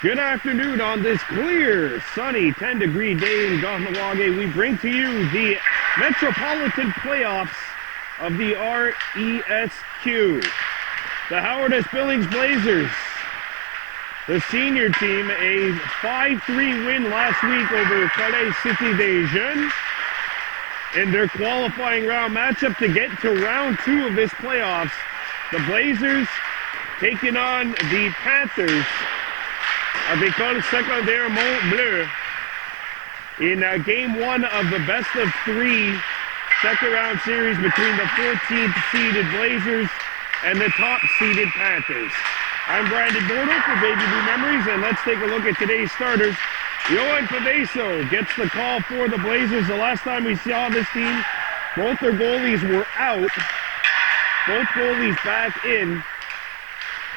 Good afternoon on this clear, sunny, 10-degree day in Kahnawake. We bring to you the Metropolitan Playoffs of the RSEQ. The Howard S. Billings Blazers, the senior team, a 5-3 win last week over Calais Cité des Jeunes in their qualifying round matchup to get to round 2 of this playoffs. The Blazers taking on the Panthers of École Secondaire Mont Bleu in game 1 of the best of 3 second round series between the 14th seeded Blazers and the top seeded Panthers. I'm Brandon Bordeaux for Baby Blue Memories, and let's take a look at today's starters. Yohan Paveso gets the call for the Blazers. The last time we saw this team, both their goalies were out. Both goalies back in.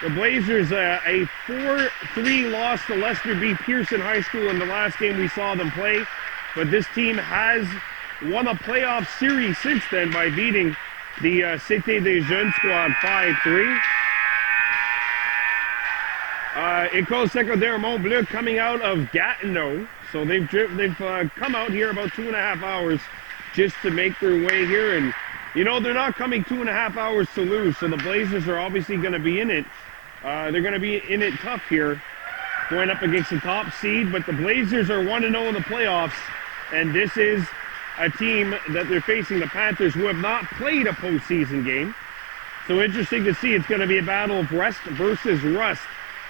The Blazers, a 4-3 loss to Lester B. Pearson High School in the last game we saw them play. But this team has won a playoff series since then by beating the Cité des Jeunes squad 5-3. École Secondaire Mont Bleu coming out of Gatineau. So they've come out here about 2.5 hours just to make their way here. And, you know, they're not coming 2.5 hours to lose. So the Blazers are obviously going to be in it. They're going to be in it tough here, going up against the top seed. But the Blazers are 1-0 in the playoffs. And this is a team that they're facing, the Panthers, who have not played a postseason game. So interesting to see. It's going to be a battle of rest versus rust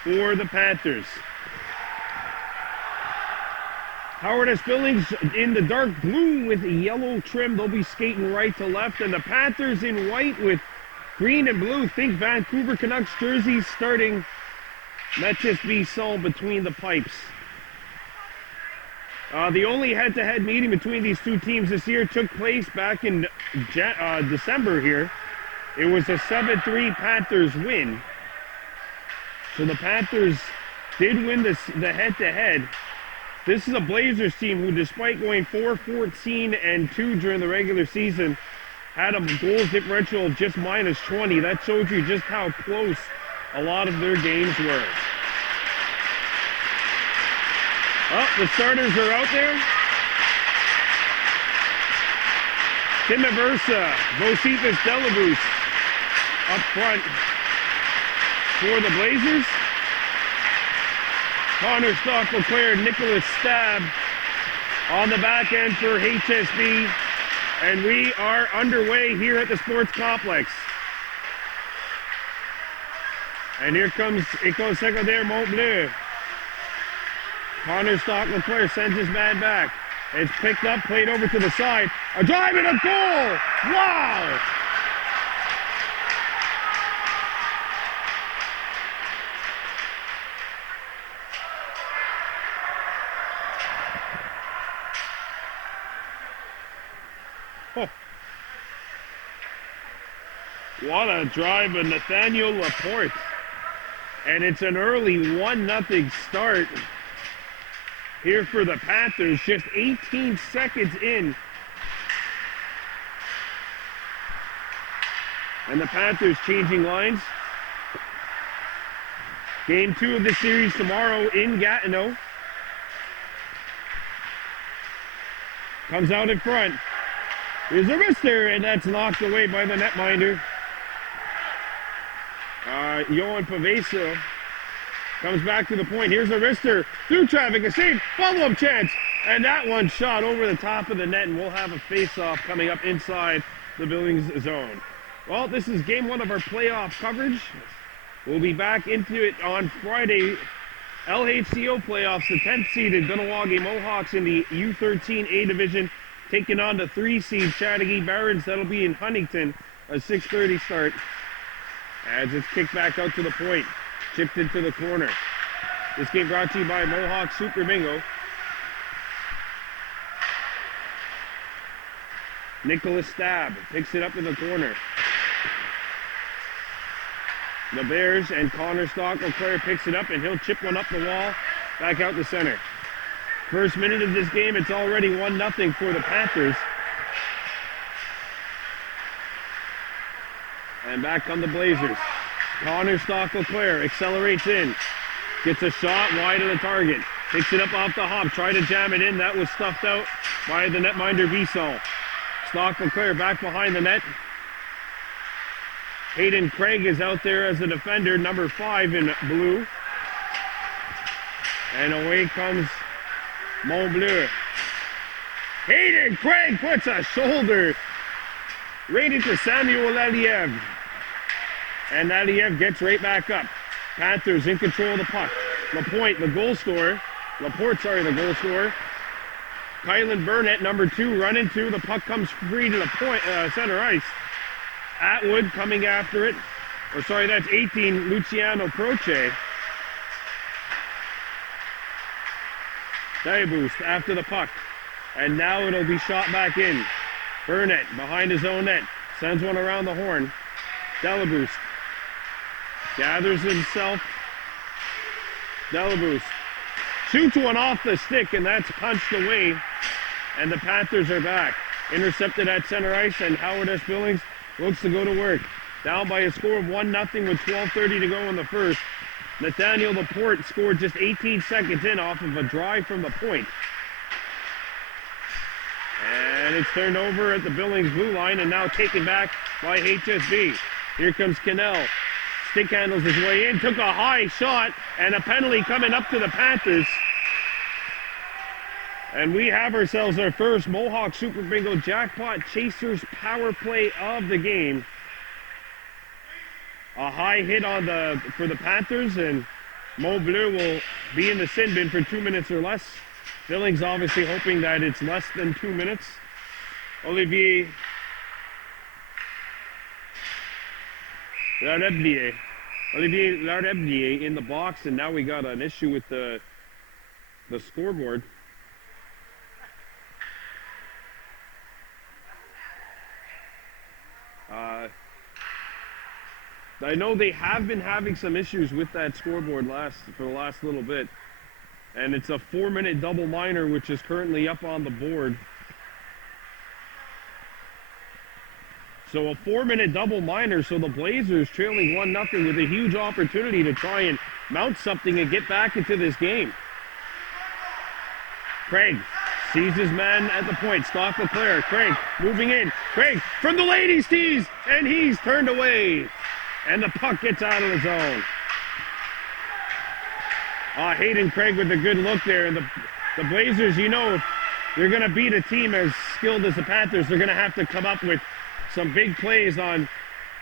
for the Panthers. Howard S. Billings in the dark blue with yellow trim. They'll be skating right to left. And the Panthers in white with green and blue. Think Vancouver Canucks jerseys starting. Let this be so between the pipes. The only head-to-head meeting between these two teams this year took place back in December here. It was a 7-3 Panthers win. So the Panthers did win the head-to-head. This is a Blazers team who, despite going 4-14-2 during the regular season, had a goals differential of just -20. That showed you just how close a lot of their games were. Oh, the starters are out there. Tim Aversa, Vosifas Delabous up front for the Blazers. Connor Stock-LeClaire, Nicholas Stab on the back end for HSB. And we are underway here at the Sports Complex. And here comes École Secondaire Mont Bleu. Connor Stock-LeClaire sends his man back. It's picked up, played over to the side. A drive and a goal! Wow! Oh. What a drive of Nathaniel Laporte. And it's an early 1-0 start here for the Panthers, just 18 seconds in. And the Panthers changing lines. Game 2 of the series tomorrow in Gatineau. Comes out in front. Here's a wrister, and that's knocked away by the netminder. Yohan Paveso comes back to the point. Here's a wrister through traffic, a save, follow-up chance, and that one shot over the top of the net, and we'll have a face-off coming up inside the Billings zone. Well, this is game 1 of our playoff coverage. We'll be back into it on Friday. LHIQ playoffs, the 10th seeded Kahnawake Mohawks in the U13 A division, taking on the 3 seed Chattagee Barons. That'll be in Huntington, a 6:30 start. As it's kicked back out to the point, chipped into the corner. This game brought to you by Mohawk Super Bingo. Nicholas Stab picks it up in the corner. The Bears and Connor Stock-LeClaire picks it up, and he'll chip one up the wall, back out the center. First minute of this game, it's already 1-0 for the Panthers. And back come the Blazers. Connor Stock-LeClaire accelerates in. gets a shot wide of the target. Picks it up off the hop, try to jam it in. That was stuffed out by the netminder Bissell. Stock Leclerc back behind the net. Hayden Craig is out there as a defender, number 5 in blue. And away comes Mont Bleu. Hayden Craig puts a shoulder right into Samuel LHIQ. And LHIQ gets right back up. Panthers in control of the puck. Laporte, the goal scorer. The goal scorer. Kylan Burnett, number 2, running through. The puck comes free to the point, center ice. Atwood coming after it. Or sorry, that's 18, Luciano Proce. Die boost after the puck. And now it'll be shot back in. Burnett behind his own net. Sends one around the horn. Delaboost. Gathers himself. Delaboost. Shoots one off the stick, and that's punched away. And the Panthers are back. Intercepted at center ice, and Howard S. Billings looks to go to work. Down by a score of 1-0 with 12:30 to go in the first. Nathaniel Laporte scored just 18 seconds in off of a drive from the point. And it's turned over at the Billings blue line and now taken back by HSB. Here comes Cannell. Stick handles his way in, took a high shot, and a penalty coming up to the Panthers. And we have ourselves our first Mohawk Super Bingo Jackpot Chasers power play of the game. A high hit for the Panthers, and Mont Bleu will be in the sin bin for 2 minutes or less. Billings obviously hoping that it's less than 2 minutes. Olivier Lareblier in the box, and now we got an issue with the scoreboard. I know they have been having some issues with that scoreboard for the last little bit. And it's a 4-minute double minor, which is currently up on the board. So a 4-minute double minor, so the Blazers trailing 1-0 with a huge opportunity to try and mount something and get back into this game. Craig sees his man at the point. Stock Leclerc. Craig moving in. Craig from the ladies' tees, and he's turned away. And the puck gets out of the zone. Hayden Craig with a good look there. And the Blazers, you know, if they're going to beat a team as skilled as the Panthers, they're going to have to come up with some big plays on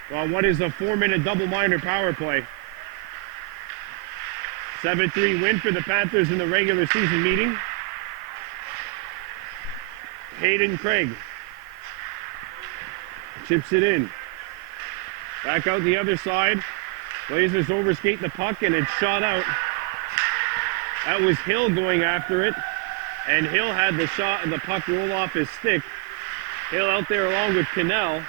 what is a 4-minute double minor power play. 7-3 win for the Panthers in the regular season meeting. Hayden Craig chips it in. Back out the other side. Blazers overskate the puck, and it's shot out. That was Hill going after it, and Hill had the puck roll off his stick. Hill out there along with Cannell,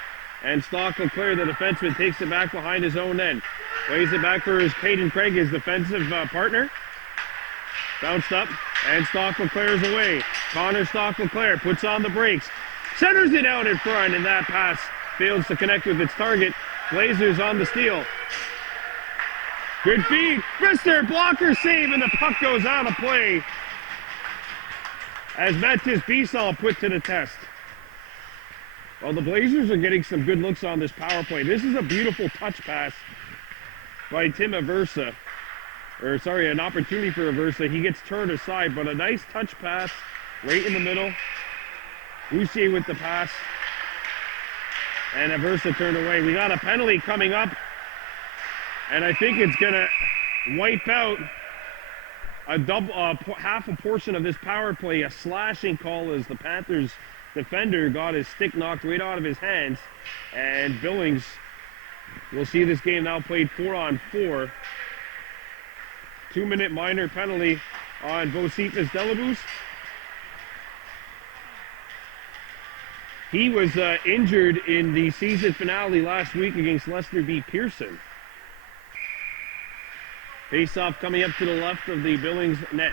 and Stock Leclerc, the defenseman, takes it back behind his own end. Plays it back for Hayden Craig, his defensive partner. Bounced up, and Stock Leclerc is away. Connor Stock Leclerc puts on the brakes. Centers it out in front, and that pass fails to connect with its target. Blazers on the steal. Good feed. Brister, blocker save, and the puck goes out of play. As Mathis Bissell put to the test. Well, the Blazers are getting some good looks on this power play. This is a beautiful touch pass by Tim Aversa. Or sorry, an opportunity for Aversa. He gets turned aside, but a nice touch pass right in the middle. Boucher with the pass. And Aversa turned away. We got a penalty coming up. And I think it's going to wipe out half a portion of this power play. A slashing call as the Panthers defender got his stick knocked right out of his hands. And Billings will see this game now played 4-on-4. 2-minute minor penalty on Vosifas Delaboost. He was injured in the season finale last week against Lester B. Pearson. Face-off coming up to the left of the Billings net.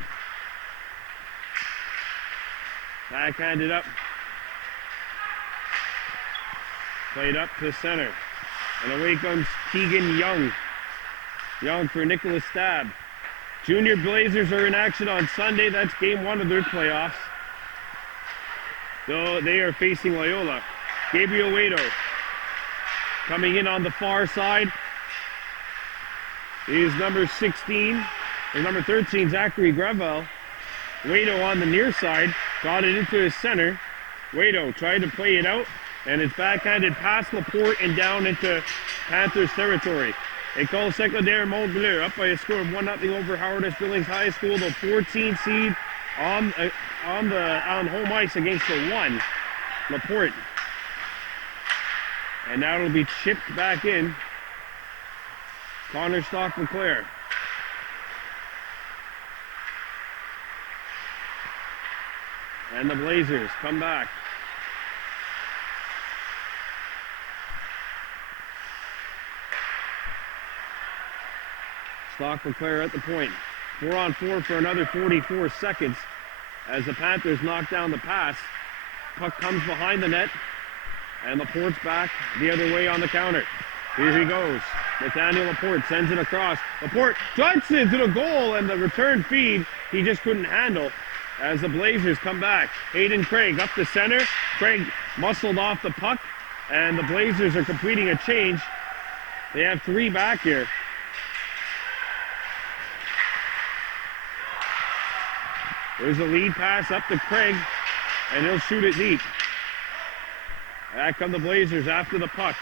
Backhanded up. Played up to center. And away comes Keegan Young. Young for Nicholas Stab. Junior Blazers are in action on Sunday. That's game 1 of their playoffs. So they are facing Loyola. Gabriel Wado coming in on the far side is number 16, or number 13, Zachary Gravel. Wado on the near side, got it into his center. Wado tried to play it out, and it's backhanded past Laporte and down into Panthers territory. École Secondaire Mont Bleu up by a score of 1-0 over Howard S. Billings High School, the 14 seed on home ice against the 1, Laporte. And now it'll be chipped back in. Connor Stock-McClare. And the Blazers come back. Stock-McClare at the point. 4-on-4 for another 44 seconds as the Panthers knock down the pass. Puck comes behind the net, and Laporte's back the other way on the counter. Here he goes. Nathaniel Laporte sends it across. Laporte drives it to the goal, and the return feed he just couldn't handle as the Blazers come back. Hayden Craig up the center. Craig muscled off the puck, and the Blazers are completing a change. They have 3 back here. There's a lead pass up to Craig, and he'll shoot it deep. Back come the Blazers after the puck.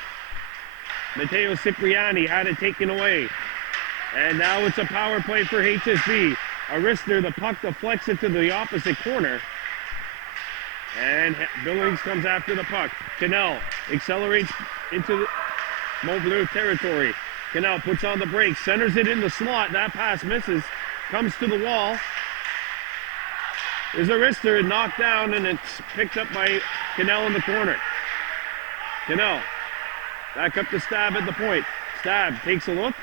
Matteo Cipriani had it taken away. And now it's a power play for HSB. Arister, the puck deflects it to the opposite corner. And Billings comes after the puck. Cannell accelerates into the Mont Bleu territory. Cannell puts on the brakes, centers it in the slot. That pass misses, comes to the wall. There's Arister knocked down, and it's picked up by Cannell in the corner. Cannell back up to Stab at the point. Stab takes a look,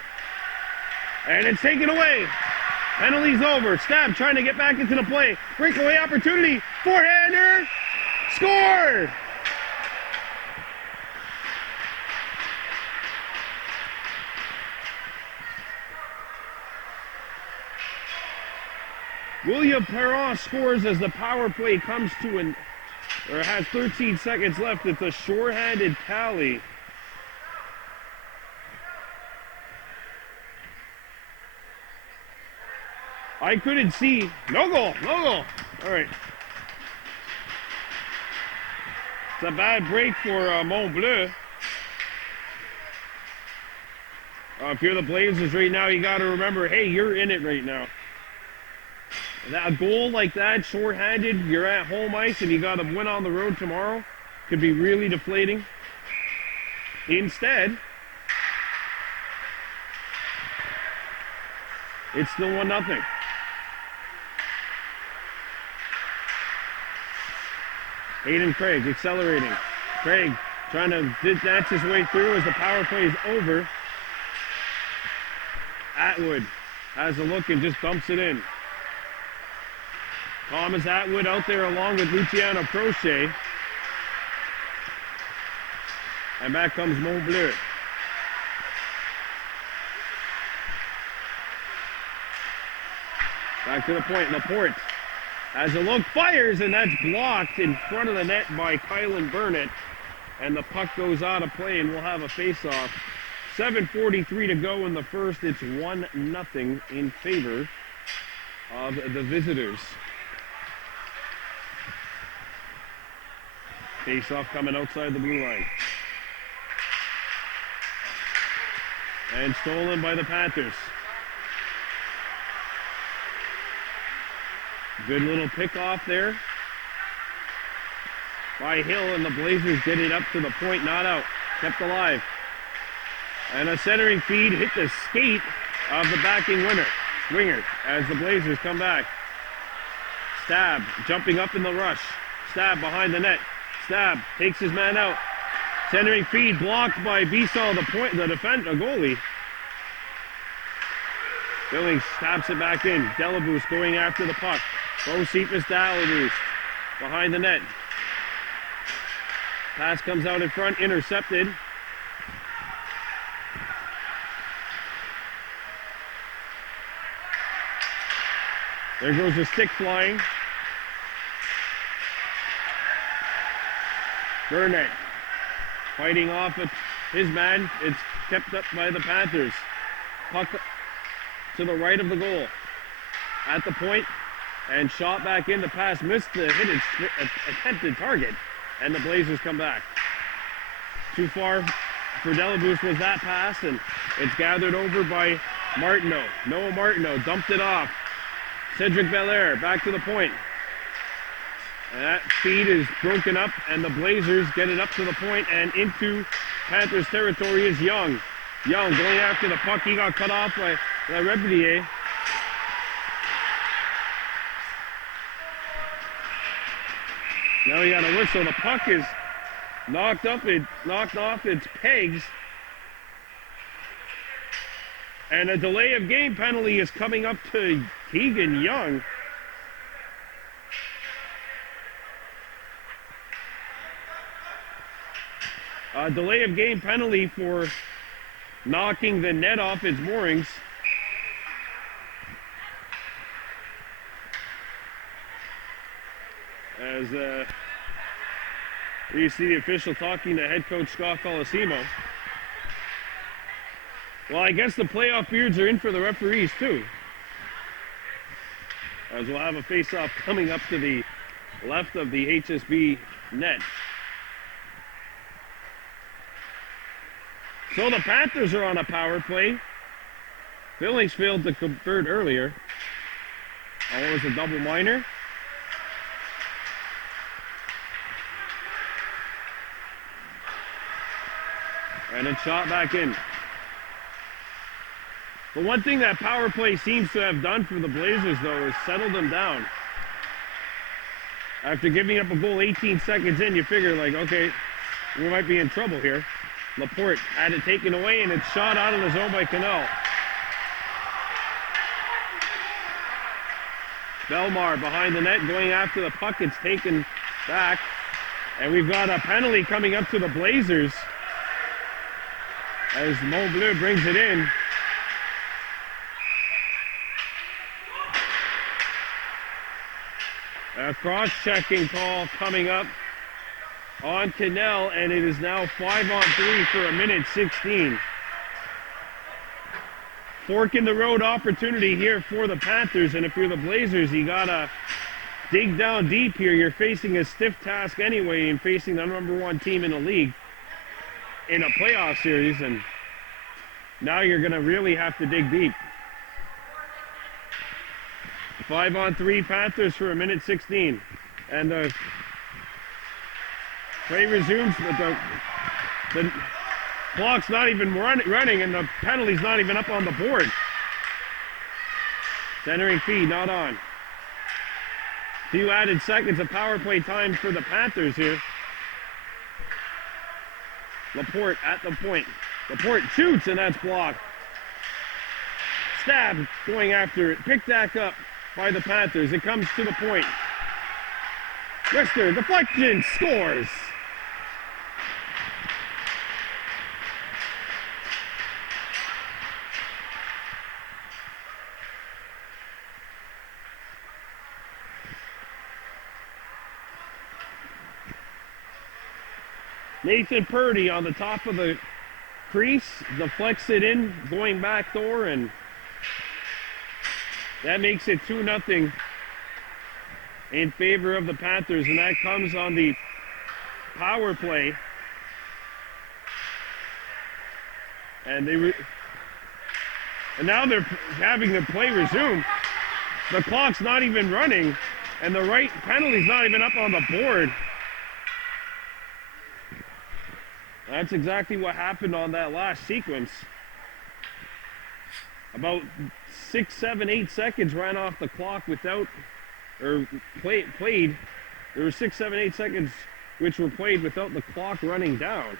and it's taken away. Penalty's over. Stab trying to get back into the play. Breakaway opportunity. Forehander. Score! William Perron scores as the power play comes to has 13 seconds left. It's a shorthanded tally. I couldn't see. No goal. All right. It's a bad break for Mont Bleu. If you're the Blazers right now, you got to remember, hey, you're in it right now. A goal like that, short-handed, you're at home ice and you got to win on the road tomorrow, could be really deflating. Instead, it's still 1-0. Hayden Craig accelerating. Craig trying to dance his way through as the power play is over. Atwood has a look and just dumps it in. Thomas Atwood out there along with Luciano Prochet. And back comes Mont Bleu. Back to the point. Laporte has a look, fires, and that's blocked in front of the net by Kylan Burnett. And the puck goes out of play, and we'll have a face-off. 7:43 to go in the first. It's 1-0 in favor of the visitors. Face-off coming outside the blue line. And stolen by the Panthers. Good little pick-off there by Hill, and the Blazers get it up to the point, not out. Kept alive. And a centering feed hit the skate of the backing winger as the Blazers come back. Stab jumping up in the rush. Stab behind the net. Stab takes his man out. Centering feed blocked by Bissell, the goalie. Billings taps it back in. Delabous going after the puck. Bocephus Delabous behind the net. Pass comes out in front, intercepted. There goes the stick flying. Burnett fighting off with his man. It's kept up by the Panthers. Puck to the right of the goal. At the point, and shot back in. The pass missed the hit its attempted target, and the Blazers come back. Too far for Delabouche was that pass, and it's gathered over by Martineau. Noah Martineau dumped it off. Cedric Belair back to the point. And that feed is broken up, and the Blazers get it up to the point and into Panthers territory is Young. Young going after the puck. He got cut off by Rebidier. Now he got a whistle. The puck is knocked off its pegs. And a delay of game penalty is coming up to Keegan Young. A delay of game penalty for knocking the net off its moorings. As you see the official talking to head coach Scott Colosimo. Well, I guess the playoff beards are in for the referees too. As we'll have a face-off coming up to the left of the HSB net. So the Panthers are on a power play. Billings failed to convert earlier. That was a double minor. And it's shot back in. But one thing that power play seems to have done for the Blazers, though, is settle them down. After giving up a goal 18 seconds in, you figure, like, okay, we might be in trouble here. Laporte had it taken away, and it's shot out of the zone by Cannell. Belmar behind the net, going after the puck. It's taken back. And we've got a penalty coming up to the Blazers as Mont Bleu brings it in. A cross-checking call coming up on Cannell, and it is now 5-on-3 for a minute 16. Fork in the road opportunity here for the Panthers, and if you're the Blazers, you gotta dig down deep here. You're facing a stiff task anyway in facing the #1 team in the league in a playoff series, and now you're gonna really have to dig deep. 5-on-3 Panthers for a minute 16, and the play resumes, but the clock's not even running, and the penalty's not even up on the board. Centering feed not on. Few added seconds of power play time for the Panthers here. Laporte at the point. Laporte shoots, and that's blocked. Stab going after it. Picked back up by the Panthers. It comes to the point. Wester, deflection, scores. Nathan Purdy on the top of the crease, deflects it in, going back door, and that makes it 2-0 in favor of the Panthers, and that comes on the power play. And now they're having the play resume. The clock's not even running, and the right penalty's not even up on the board. That's exactly what happened on that last sequence. About 6, 7, 8 seconds ran off the clock without, or played. There were 6, 7, 8 seconds which were played without the clock running down.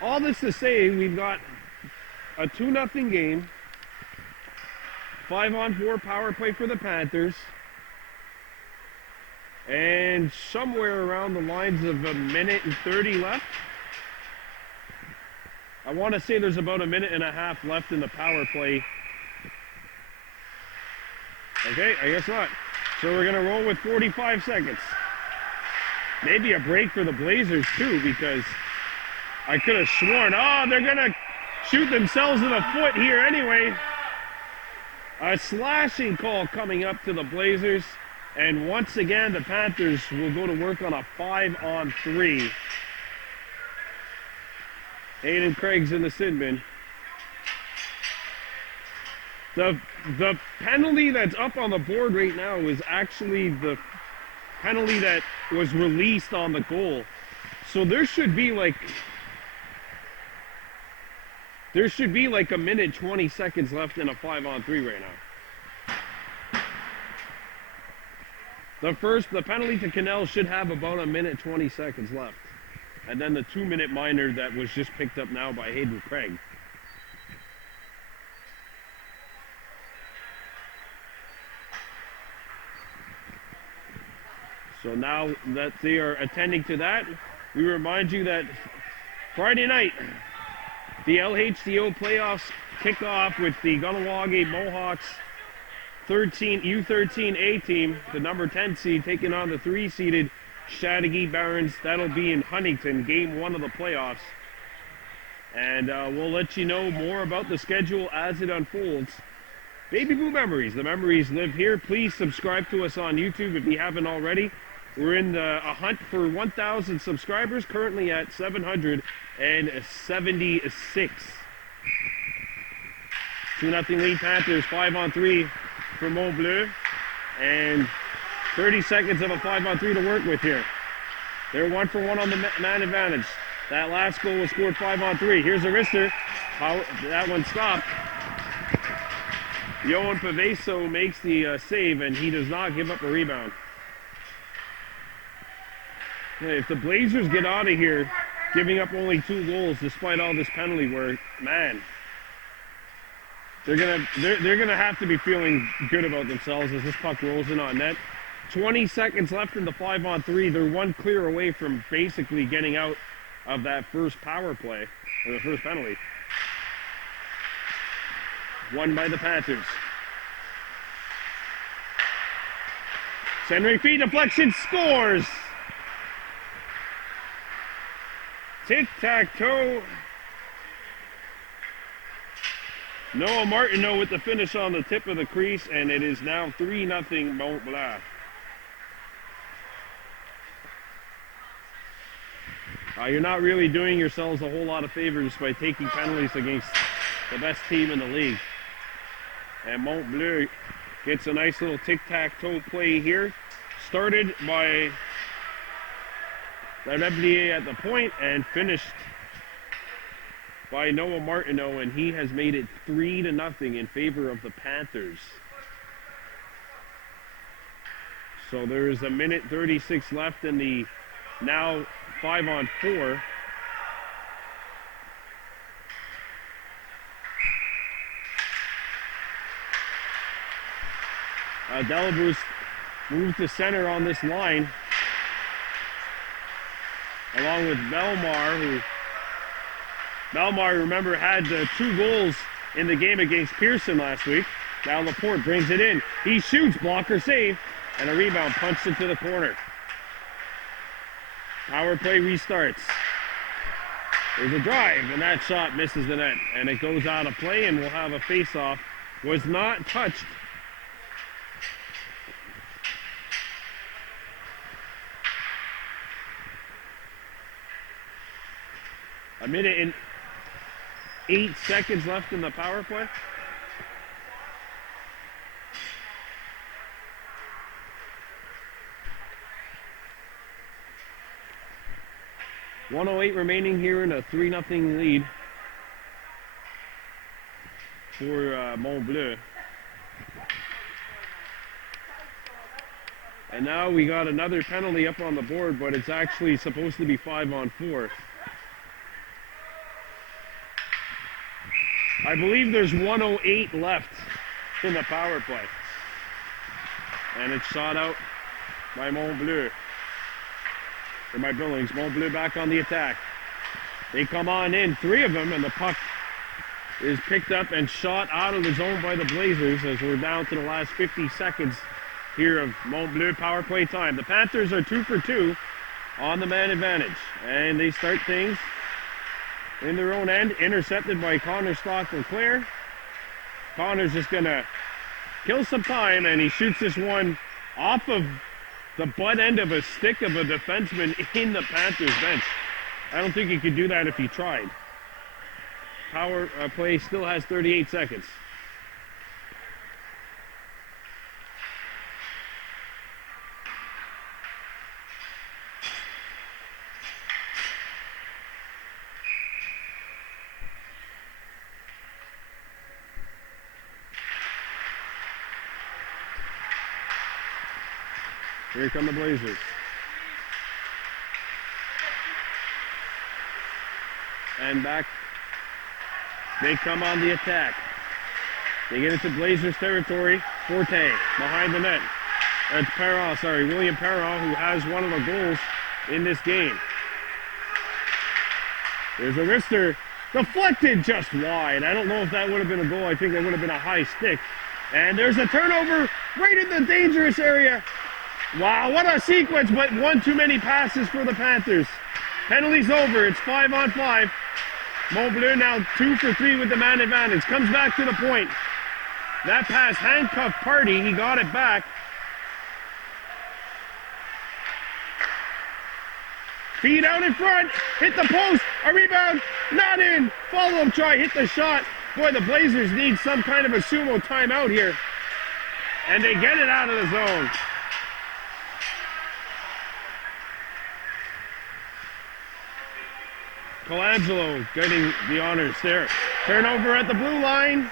All this to say, we've got a 2-0 game. 5-on-4 power play for the Panthers. And somewhere around the lines of a minute and 30 left. I want to say there's about a minute and a half left in the power play. Okay, I guess not. So we're going to roll with 45 seconds. Maybe a break for the Blazers too, because I could have sworn, oh, they're going to shoot themselves in the foot here anyway. A slashing call coming up to the Blazers. And once again, the Panthers will go to work on a 5-on-3. Aiden Craig's in the sin bin. The penalty that's up on the board right now is actually the penalty that was released on the goal. So there should be like a minute 20 seconds left in a 5-on-3 right now. The penalty to Cannell should have about a minute 20 seconds left. And then the 2-minute minor that was just picked up now by Hayden Craig. So now that they are attending to that, we remind you that Friday night, the LHIQ playoffs kick off with the Ganawagi Mohawks U13A team, the number 10 seed, taking on the 3-seeded Chateauguay Barons. That'll be in Huntington, game 1 of the playoffs. And we'll let you know more about the schedule as it unfolds. Baby Blue Memories, the memories live here. Please subscribe to us on YouTube if you haven't already. We're in a hunt for 1,000 subscribers, currently at 776. 2-0 lead Panthers, 5-on-3 for Mont Bleu, and 30 seconds of a 5-on-3 to work with here. They're 1 for 1 on the man advantage. That last goal was scored 5-on-3. Here's a wrister. That one stopped. Yohan Paveso makes the save, and he does not give up a rebound. Hey, if the Blazers get out of here, giving up only 2 goals despite all this penalty work, man, they're gonna have to be feeling good about themselves as this puck rolls in on net. 20 seconds left in the 5-on-3. They're 1 clear away from basically getting out of that first power play, or the first penalty. Won by the Panthers. Henry feed deflection, scores! Tic-tac-toe. Noah Martineau with the finish on the tip of the crease, and it is now 3-0 Mont Bleu. You're not really doing yourselves a whole lot of favors by taking penalties against the best team in the league. And Mont Bleu gets a nice little tic-tac-toe play here. Started by Reblier at the point and finished by Noah Martineau, and he has made it 3-0 in favor of the Panthers. So there's a minute 36 left in the now 5-on-4. Delabous moved to center on this line, along with Belmar, remember, had 2 goals in the game against Pearson last week. Now Laporte brings it in. He shoots, blocker save, and a rebound punched into the corner. Power play restarts. There's a drive, and that shot misses the net, and it goes out of play, and we'll have a face-off. Was not touched. A minute and 8 seconds left in the power play. .108 remaining here in a 3-0 lead for Mont Bleu. And now we got another penalty up on the board, but it's actually supposed to be 5-on-4. I believe there's 1:08 left in the power play. And it's shot out by Mont Bleu. Or by Billings. Mont Bleu back on the attack. They come on in, 3 of them, and the puck is picked up and shot out of the zone by the Blazers as we're down to the last 50 seconds here of Mont Bleu power play time. The Panthers are 2 for 2 on the man advantage, and they start things in their own end, intercepted by Connor Stock-LeClair. Connor's just gonna kill some time, and he shoots this one off of the butt end of a stick of a defenseman in the Panthers bench. I don't think he could do that if he tried. Power play still has 38 seconds. Here come the Blazers. And back. They come on the attack. They get into Blazers territory. Forte behind the net. It's Perron, William Perron, who has one of the goals in this game. There's a wrister. Deflected just wide. I don't know if that would have been a goal. I think that would have been a high stick. And there's a turnover right in the dangerous area. Wow, what a sequence, but one too many passes for the Panthers. Penalty's over. It's 5-on-5. Mont Bleu now 2 for 3 with the man advantage. Comes back to the point. That pass handcuffed Party. He got it back. Feed out in front. Hit the post. A rebound. Not in. Follow-up try. Hit the shot. Boy, the Blazers need some kind of a sumo timeout here. And they get it out of the zone. Colangelo getting the honors there. Turnover at the blue line.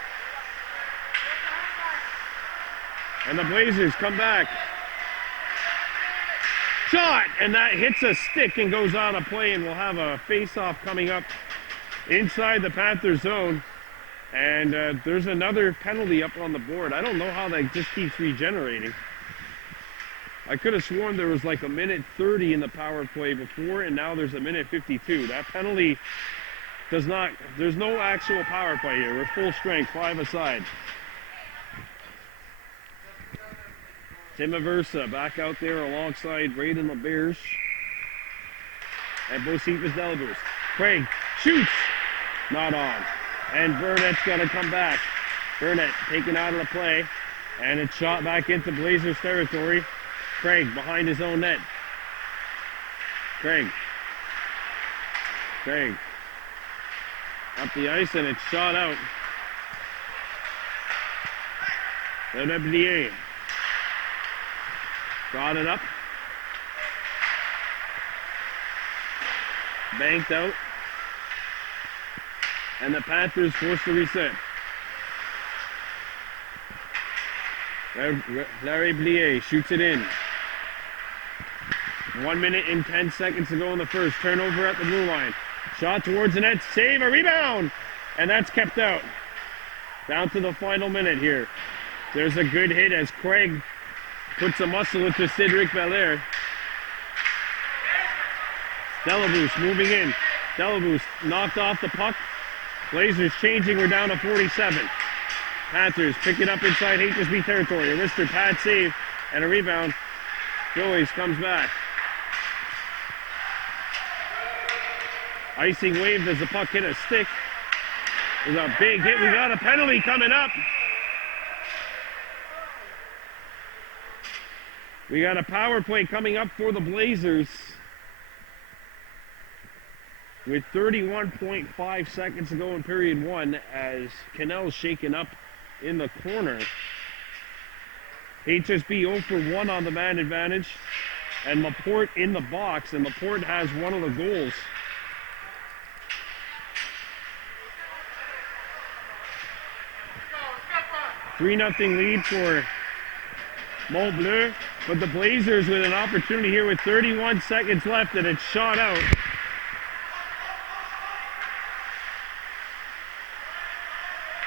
And the Blazers come back. Shot! And that hits a stick and goes out of play, and we'll have a face-off coming up inside the Panther zone. And there's another penalty up on the board. I don't know how that just keeps regenerating. I could have sworn there was like a minute 30 in the power play before, and now there's a minute 52. That penalty does not, there's no actual power play here. We're full strength, 5 aside. Tim Aversa back out there alongside Braden LeBears and Bocephus Delabus. Craig shoots, not on. And Burnett's got to come back. Burnett taken out of the play, and it's shot back into Blazers territory. Craig behind his own net. Craig up the ice, and it's shot out. LHIQ got it up. Banked out. And the Panthers forced to reset. LHIQ shoots it in. 1 minute and 10 seconds to go in the first. Turnover at the blue line. Shot towards the net. Save, a rebound. And that's kept out. Down to the final minute here. There's a good hit as Craig puts a muscle into Cedric Belair. Delabus moving in. Delabus knocked off the puck. Blazers changing. We're down to 47. Panthers pick it up inside HSB territory. A wrister pad save and a rebound. Joyce comes back. Icing waved as the puck hit a stick. There's a big hit. We got a penalty coming up. We got a power play coming up for the Blazers with 31.5 seconds to go in period 1 as Cannell's shaken up in the corner. HSB 0 for 1 on the man advantage, and Laporte in the box, and Laporte has one of the goals. Three 3-0 lead for Mont Bleu, but the Blazers with an opportunity here with 31 seconds left, and it's shot out.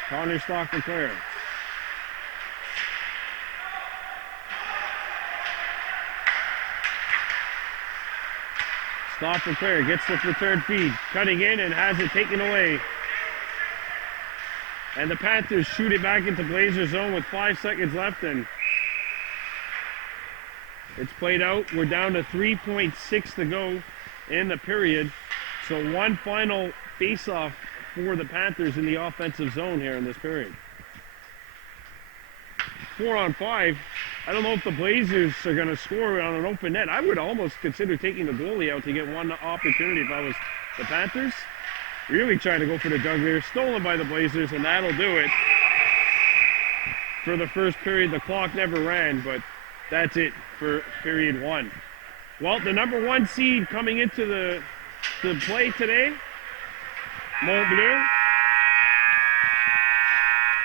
Connor Stock-LeClair. Stop for Claire, gets the return feed, cutting in and has it taken away. And the Panthers shoot it back into Blazer zone with 5 seconds left, and it's played out. We're down to 3.6 to go in the period. So one final face-off for the Panthers in the offensive zone here in this period. 4 on 5. I don't know if the Blazers are going to score on an open net. I would almost consider taking the goalie out to get one opportunity if I was the Panthers. Really trying to go for the jugular. Stolen by the Blazers, and that'll do it for the first period. The clock never ran, but that's it for period 1. Well, the number 1 seed coming into the play today, Mont Bleu.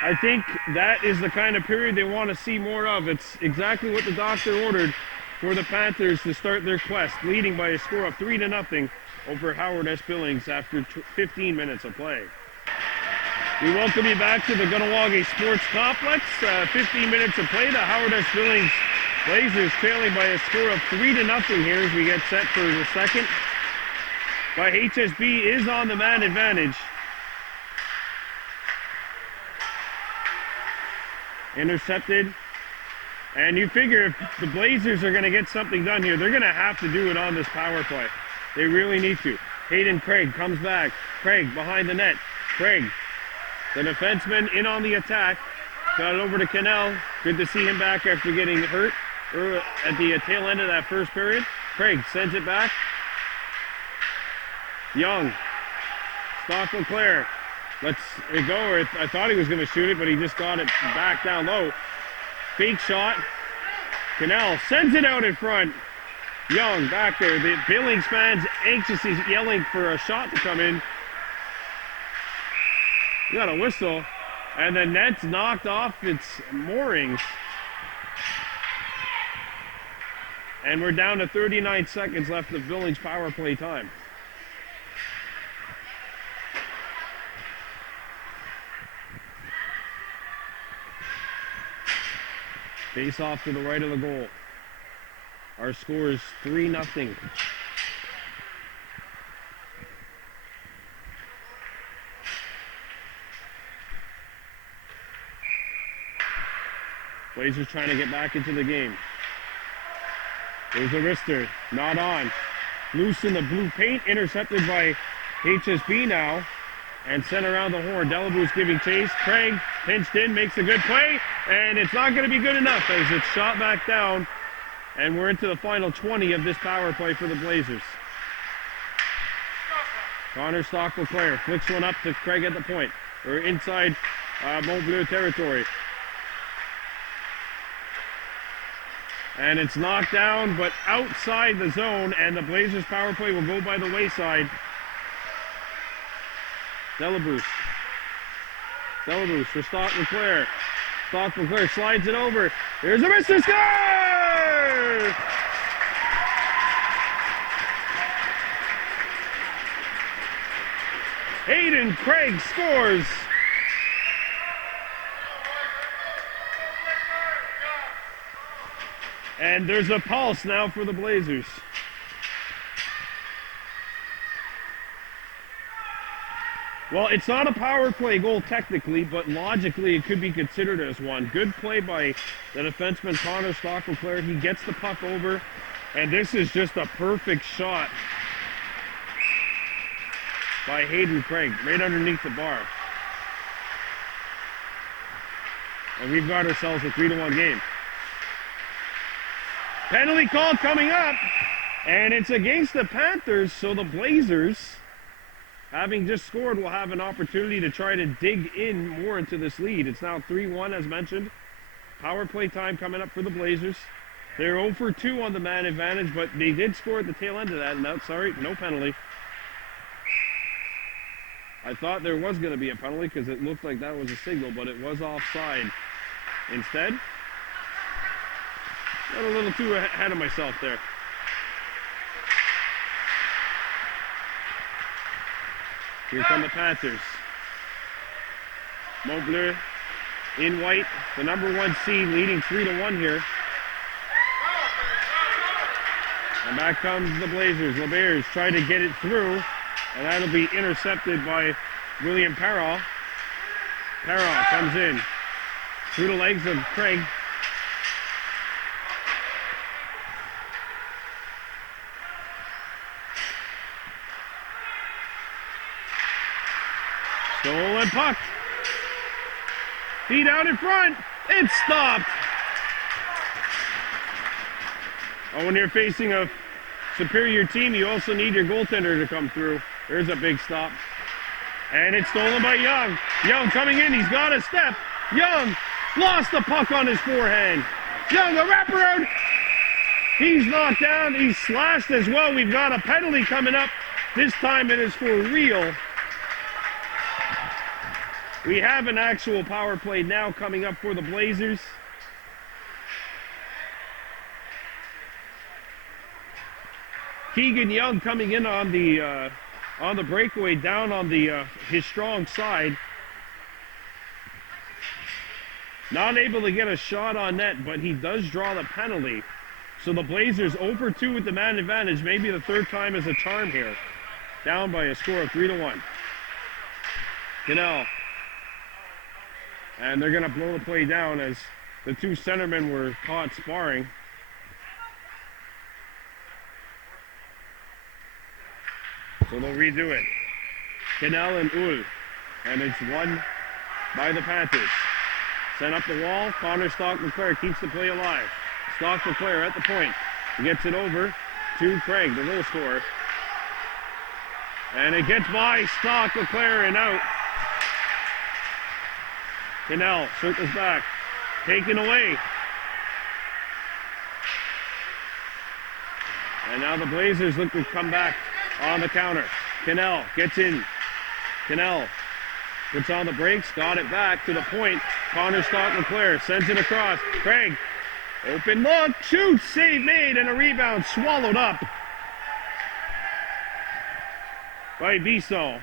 I think that is the kind of period they want to see more of. It's exactly what the doctor ordered for the Panthers to start their quest, leading by a score of 3-0 over Howard S. Billings after 15 minutes of play. We welcome you back to the Ganawage Sports Complex. 15 minutes of play. The Howard S. Billings Blazers trailing by a score of 3-0 here as we get set for the second. But HSB is on the man advantage. Intercepted. And you figure if the Blazers are going to get something done here, they're going to have to do it on this power play. They really need to. Hayden Craig comes back. Craig behind the net. Craig, the defenseman, in on the attack. Got it over to Cannell. Good to see him back after getting hurt at the tail end of that first period. Craig sends it back. Young. Stock Leclerc. Lets it go. I thought he was going to shoot it, but he just got it back down low. Fake shot. Cannell sends it out in front. Young back there. The Billings fans anxiously yelling for a shot to come in. We got a whistle. And the net's knocked off its moorings. And we're down to 39 seconds left of Billings power play time. Face off to the right of the goal. Our score is 3-0. Blazers trying to get back into the game. There's a wrister, not on. Loose in the blue paint, intercepted by HSB now. And sent around the horn. Delabou's giving chase. Craig pinched in, makes a good play. And it's not going to be good enough as it's shot back down. And we're into the final 20 of this power play for the Blazers. Connor Stock Leclerc flicks one up to Craig at the point. Or inside Mont Bleu territory. And it's knocked down, but outside the zone. And the Blazers power play will go by the wayside. Delabou for Stock Leclerc. Stock Leclerc slides it over. Here's a wrister score! Hayden Craig scores. And there's a pulse now for the Blazers. Well, it's not a power play goal technically, but logically it could be considered as one. Good play by the defenseman Connor Stock Leclerc. He gets the puck over, and this is just a perfect shot by Hayden Craig, right underneath the bar. And we've got ourselves a 3-1 game. Penalty call coming up, and it's against the Panthers, so the Blazers, having just scored, will have an opportunity to try to dig in more into this lead. It's now 3-1 as mentioned. Power play time coming up for the Blazers. They're 0 for 2 on the man advantage, but they did score at the tail end of that. No, sorry, no penalty. I thought there was going to be a penalty because it looked like that was a signal, but it was offside instead. Got a little too ahead of myself there. Here come the Panthers. Mont Bleu in white, the number 1 seed, leading 3-1 here. And back comes the Blazers. LeBears try to get it through, and that'll be intercepted by William Parra. Parra comes in through the legs of Craig. Stolen puck. Feet out in front. It's stopped. Oh, when you're facing a superior team, you also need your goaltender to come through. There's a big stop. And it's stolen by Young. Young coming in. He's got a step. Young lost the puck on his forehand. Young, a wraparound. He's knocked down. He's slashed as well. We've got a penalty coming up. This time it is for real. We have an actual power play now coming up for the Blazers. Keegan Young coming in on the breakaway down on the his strong side. Not able to get a shot on net, but he does draw the penalty. So the Blazers 0-2 with the man advantage. Maybe the third time is a charm here. Down by a score of 3-1. Cannell. And they're going to blow the play down as the two centermen were caught sparring. So they'll redo it. Cannell and Ull. And it's won by the Panthers. Sent up the wall. Connor Stock-LeClair keeps the play alive. Stock-LeClair at the point. He gets it over to Craig, the goal scorer. And it gets by Stock-LeClair and out. Cannell circles back. Taken away. And now the Blazers look to come back on the counter. Cannell gets in. Cannell puts on the brakes, got it back to the point. Connor Stock-LeClair sends it across. Craig, open look, shoots, save made, and a rebound swallowed up by Bissell.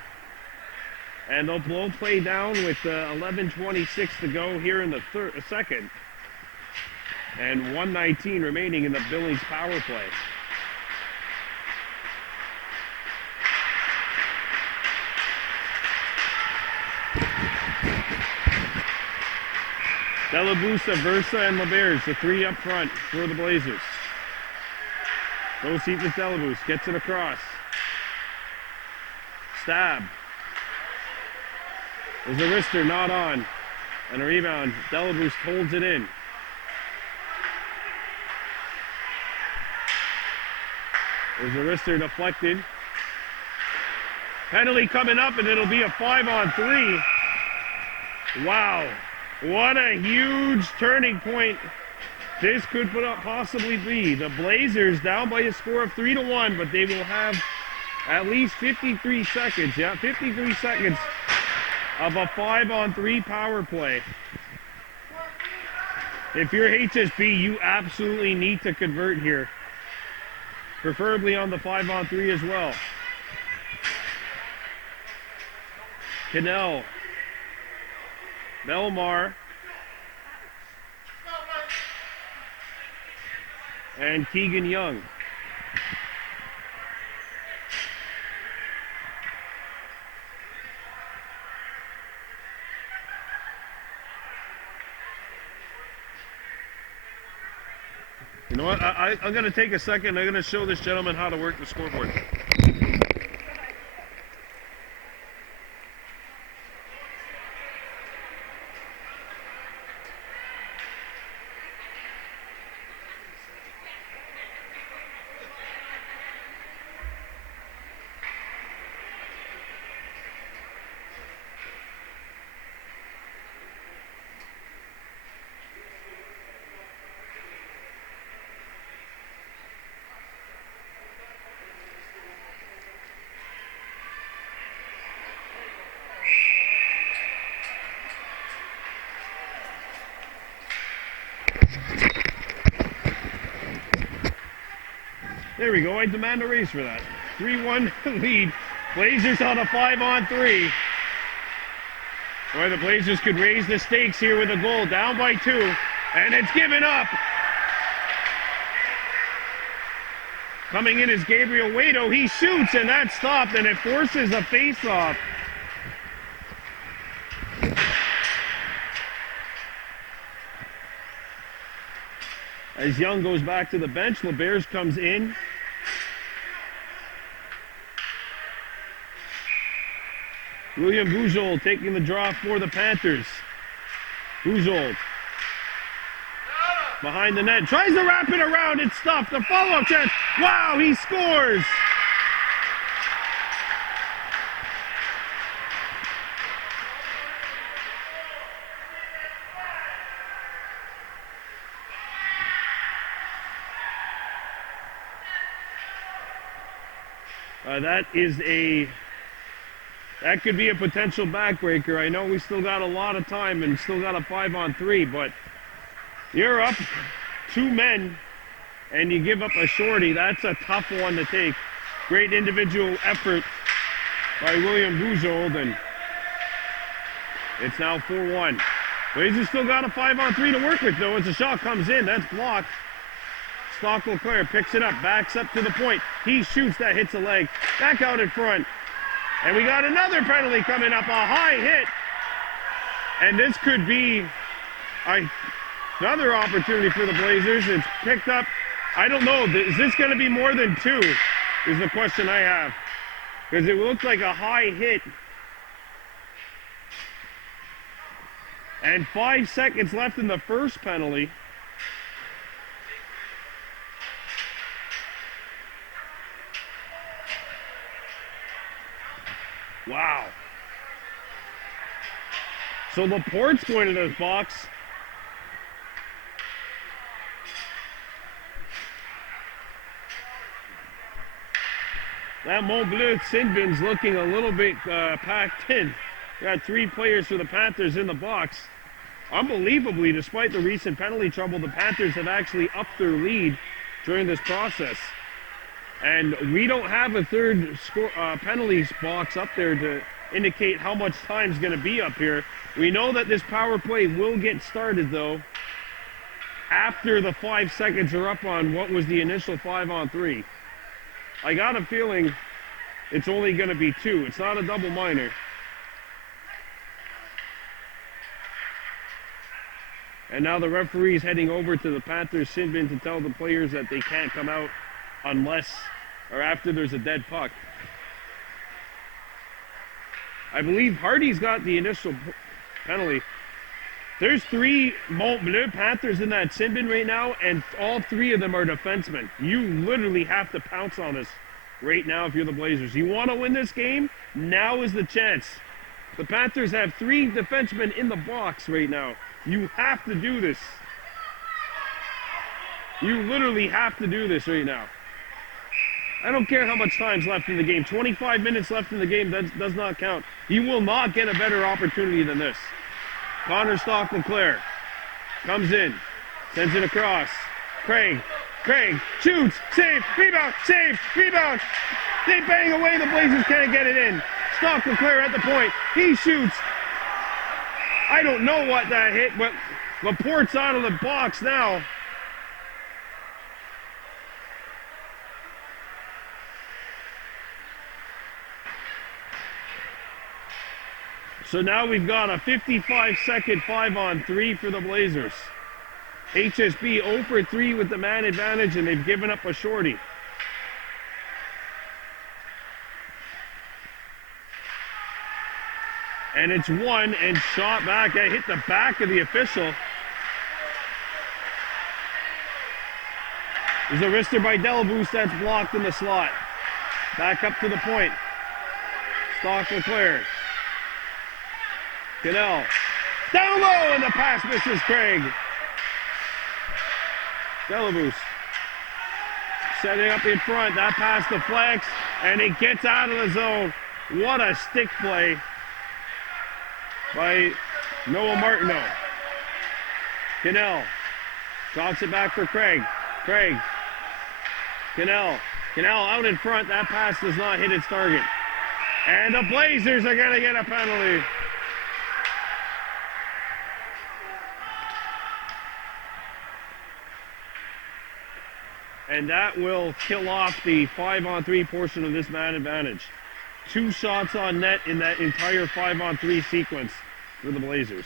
And they'll blow play down with 11:26 to go here in the second. And 1:19 remaining in the Billings power play. Delabusa, Versa, and LeBears, the three up front for the Blazers. Goes seat with Delabus, gets it across. Stab. There's a wrister not on. And a rebound. Delabus holds it in. There's a wrister deflected. Penalty coming up, and it'll be a 5-on-3. Wow. What a huge turning point this could possibly be. The Blazers down by a score of 3-1, but they will have at least 53 seconds. Yeah, 53 seconds of a 5-on-3 power play. If you're HSB, you absolutely need to convert here. Preferably on the 5-on-3 as well. Cannell. Belmar. And Keegan Young. You know what? I'm going to take a second. I'm going to show this gentleman how to work the scoreboard. There we go. I demand a raise for that. 3-1 lead. Blazers on a 5-on-3. Boy, the Blazers could raise the stakes here with a goal. Down by 2. And it's given up. Coming in is Gabriel Waito. He shoots, and that's stopped, and it forces a face-off. As Young goes back to the bench, LeBears comes in. William Bujold taking the draw for the Panthers. Bujold behind the net, tries to wrap it around, it's stuffed, a follow-up chance, wow, he scores! That could be a potential backbreaker. I know we still got a lot of time and still got a 5-on-3, but you're up 2 men and you give up a shorty. That's a tough one to take. Great individual effort by William Bujold, and it's now 4-1. Blazers still got a 5-on-3 to work with though. As the shot comes in, that's blocked. Stock LeClaire picks it up, backs up to the point. He shoots, that hits a leg. Back out in front. And we got another penalty coming up, a high hit. And this could be another opportunity for the Blazers. It's picked up. I don't know, is this going to be more than 2 is the question I have. Because it looks like a high hit. And 5 seconds left in the first penalty. Wow. So Laporte's going to this box. That Mont Bleu sin bin's looking a little bit packed in. Got 3 players for the Panthers in the box. Unbelievably, despite the recent penalty trouble, the Panthers have actually upped their lead during this process. And we don't have a third penalties box up there to indicate how much time's going to be up here. We know that this power play will get started, though, after the 5 seconds are up on what was the initial 5-on-3. I got a feeling it's only going to be 2. It's not a double minor. And now the referee's heading over to the Panthers sin bin to tell the players that they can't come out unless or after there's a dead puck. I believe Hardy's got the initial penalty. There's 3 Mont Bleu Panthers in that sin bin right now, and all 3 of them are defensemen. You literally have to pounce on us right now if you're the Blazers. You want to win this game? Now is the chance. The Panthers have 3 defensemen in the box right now. You have to do this. You literally have to do this right now. I don't care how much time's left in the game. 25 minutes left in the game, that does not count. You will not get a better opportunity than this. Connor Stock LeClaire comes in, sends it across. Craig shoots, save, rebound, They bang away, the Blazers can't get it in. Stock LeClaire at the point, he shoots. I don't know what that hit, but Laporte's out of the box now. So now we've got a 55-second 5-on-3 for the Blazers. HSB 0 for 3 with the man advantage, and they've given up a shorty. And it's 1 and shot back. That hit the back of the official. There's a wrister by Delabous that's blocked in the slot. Back up to the point. Stock LeClaire. Cannell. Down low, and the pass misses Craig. Delabous. Setting up in front. That pass deflects, and it gets out of the zone. What a stick play by Noah Martineau. Cannell. Drops it back for Craig. Cannell out in front. That pass does not hit its target. And the Blazers are going to get a penalty. And that will kill off the 5-on-3 portion of this man advantage. 2 shots on net in that entire 5-on-3 sequence for the Blazers.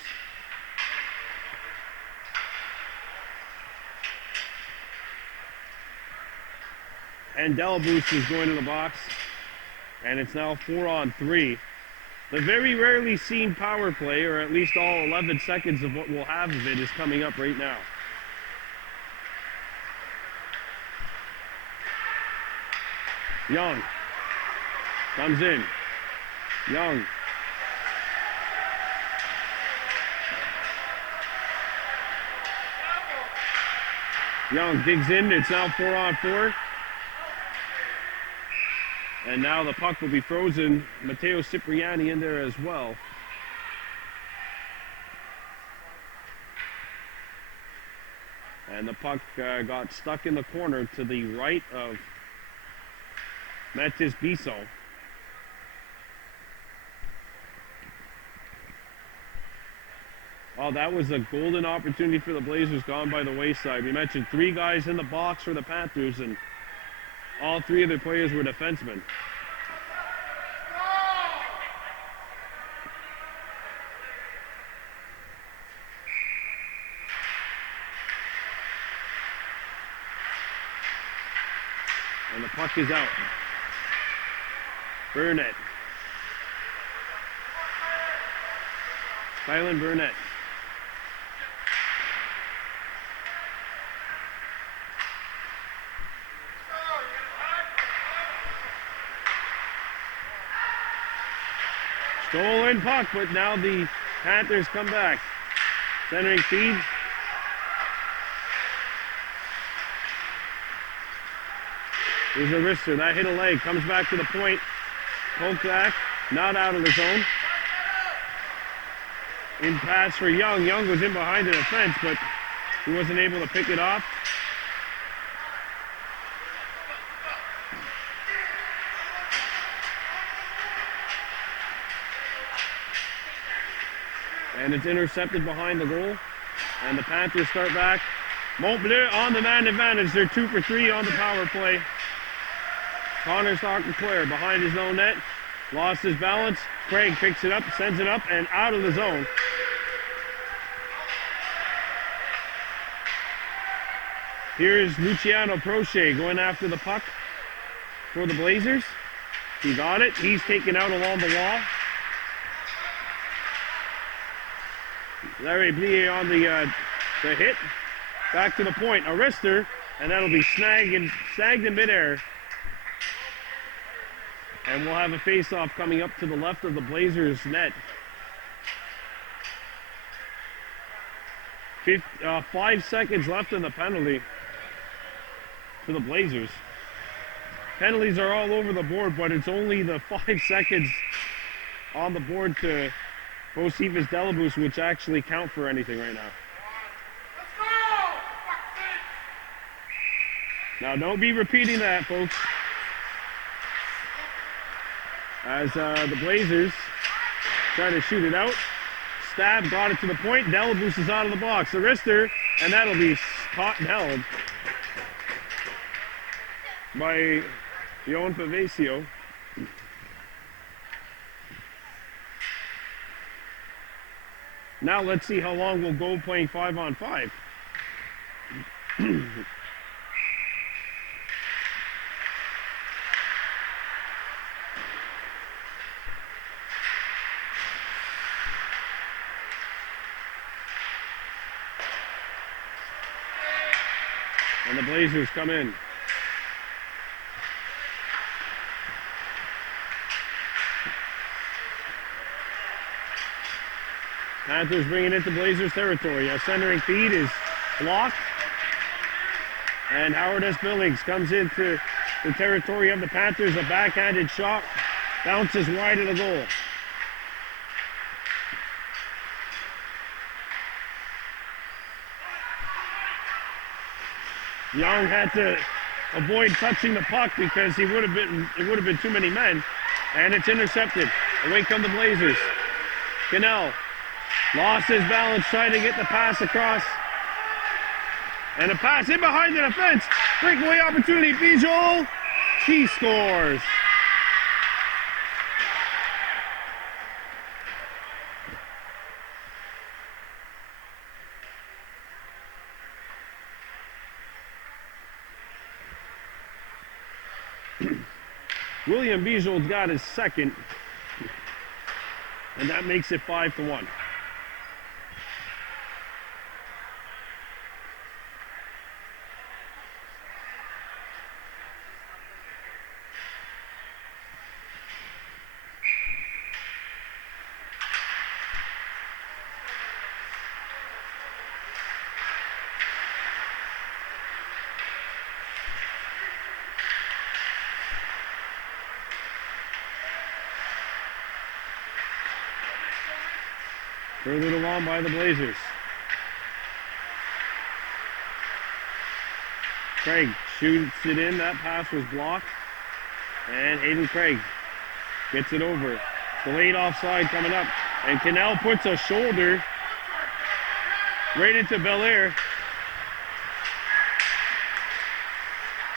And Delabous is going to the box. And it's now 4-on-3. The very rarely seen power play, or at least all 11 seconds of what we'll have of it, is coming up right now. Young comes in. Young. Young digs in. It's now 4-on-4. And now the puck will be frozen. Matteo Cipriani in there as well. And the puck got stuck in the corner to the right of Mathis Bisson. Oh, that was a golden opportunity for the Blazers, gone by the wayside. We mentioned 3 guys in the box for the Panthers, and all 3 of their players were defensemen. And the puck is out. Burnett. Kylan Burnett. Stolen puck, but now the Panthers come back. Centering feed. Here's a wrister. That hit a leg. Comes back to the point. Poke back. Not out of the zone. In pass for Young. Young was in behind the defense, but he wasn't able to pick it off. And it's intercepted behind the goal. And the Panthers start back. Mont Bleu on the man advantage. They're 2 for 3 on the power play. Connor Stockton-Claire behind his own net. Lost his balance. Craig picks it up, sends it up, and out of the zone. Here's Luciano Prochet going after the puck for the Blazers. He got it. He's taken out along the wall. Larry Blier on the hit. Back to the point. A wrister, and that'll be snagged in midair. And we'll have a face-off coming up to the left of the Blazers net. 5 seconds left in the penalty for the Blazers. Penalties are all over the board, but it's only the 5 seconds on the board to Josephus Delabous, which actually count for anything right now. Now, don't be repeating that, folks. As the Blazers try to shoot it out. Stab got it to the point. Delabous is out of the box. The wrister, and that'll be caught and held by Yoan Pavesio. Now let's see how long we'll go playing 5-on-5. And the Blazers come in. Panthers bringing it to Blazers territory. A centering feed is blocked. And Howard S. Billings comes into the territory of the Panthers. A backhanded shot bounces wide of the goal. Young had to avoid touching the puck because it would have been too many men. And it's intercepted. Away come the Blazers. Cannell lost his balance trying to get the pass across. And a pass in behind the defense. Breakaway opportunity, Bijol. He scores. William Bijol's got his second. And that makes it 5-1. Further along by the Blazers. Craig shoots it in. That pass was blocked. And Hayden Craig gets it over. Delayed offside coming up. And Cannell puts a shoulder right into Belair.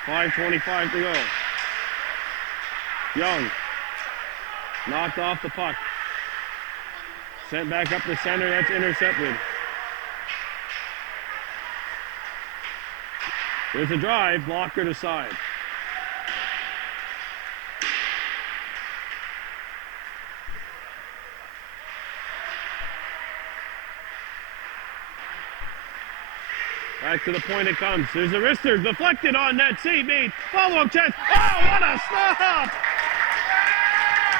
5:25 to go. Young knocked off the puck. Sent back up the center, that's intercepted. There's a drive, blocker to side. Back to the point it comes. There's a wrister, deflected on net, save made. Follow-up chance. Oh, what a stop!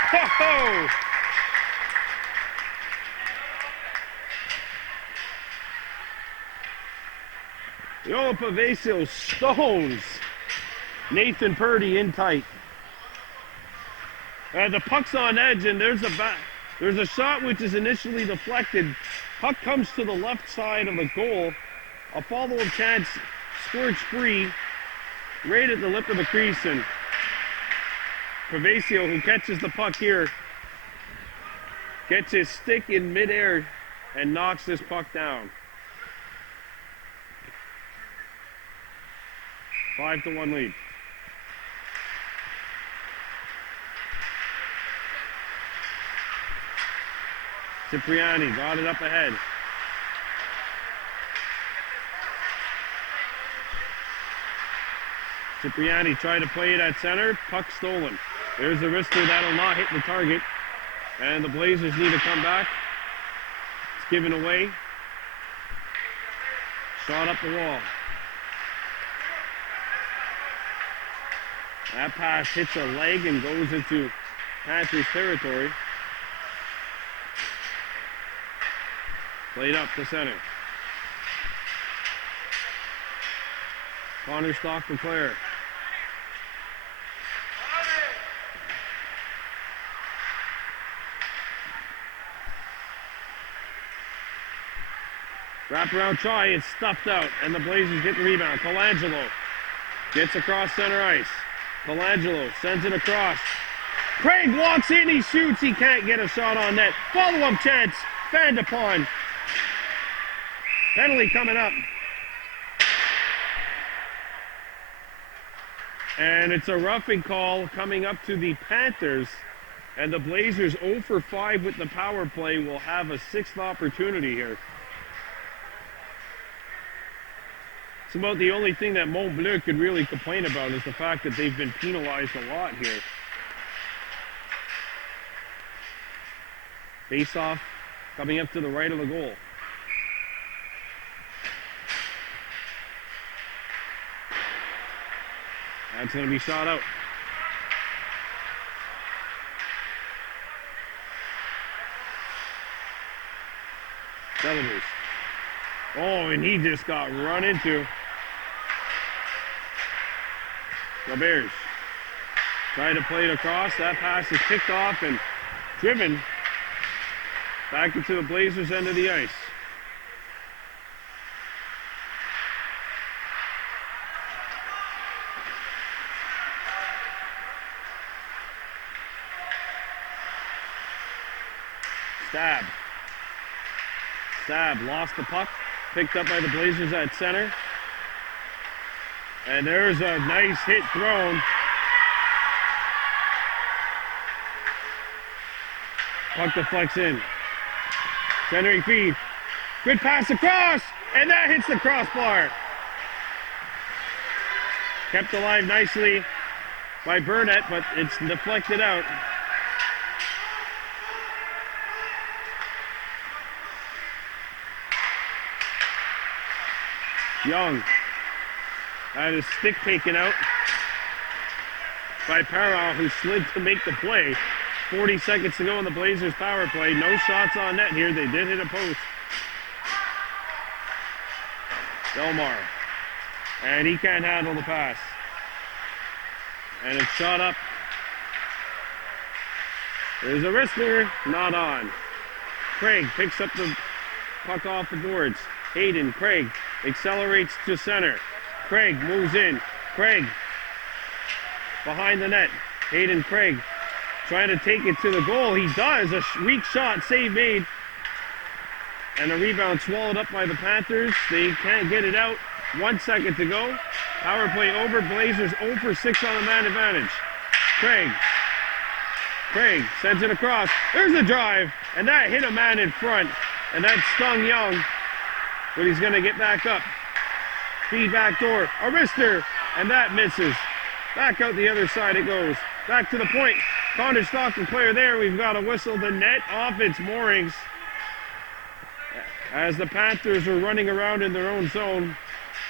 Ho-ho! Yoel Pavesio stones Nathan Purdy in tight. The puck's on edge, and there's a shot which is initially deflected. Puck comes to the left side of the goal. A follow-up chance squirts free right at the lip of the crease, and Pavesio, who catches the puck here, gets his stick in midair and knocks this puck down. 5-1 lead. Cipriani got it up ahead. Cipriani tried to play it at center. Puck stolen. There's a wrister that'll not hit the target. And the Blazers need to come back. It's given away. Shot up the wall. That pass hits a leg and goes into Panthers territory. Played up the center. Connor Stockton Clare. Wraparound try, it's stuffed out, and the Blazers get the rebound. Colangelo gets across center ice. Colangelo sends it across. Craig walks in, he shoots, he can't get a shot on net. Follow-up chance, Van de Pond. Penalty coming up. And it's a roughing call coming up to the Panthers. And the Blazers 0 for 5 with the power play will have a sixth opportunity here. It's about the only thing that Mont Bleu could really complain about is the fact that they've been penalized a lot here. Face off coming up to the right of the goal. That's going to be shot out. Celebrate. Oh, and he just got run into. Gobert trying to play it across. That pass is picked off and driven back into the Blazers' end of the ice. Stab lost the puck, picked up by the Blazers at center. And there's a nice hit thrown. Puck deflects in. Centering feed. Good pass across, and that hits the crossbar. Kept alive nicely by Burnett, but it's deflected out. Young had his stick taken out by Parral, who slid to make the play. 40 seconds to go in the Blazers power play. No shots on net here. They did hit a post. Delmar. And he can't handle the pass. And it's shot up. There's a wrister, not on. Craig picks up the puck off the boards. Hayden, Craig accelerates to center. Craig moves in. Craig behind the net. Hayden, Craig trying to take it to the goal. He does. A weak shot, save made. And a rebound swallowed up by the Panthers. They can't get it out. 1 second to go. Power play over. Blazers 0 for 6 on the man advantage. Craig sends it across. There's the drive. And that hit a man in front. And that stung Young. But he's going to get back up. Feed back door. A wrister. And that misses. Back out the other side it goes. Back to the point. Connor Stockton player there. We've got a whistle. The net off its moorings. As the Panthers are running around in their own zone.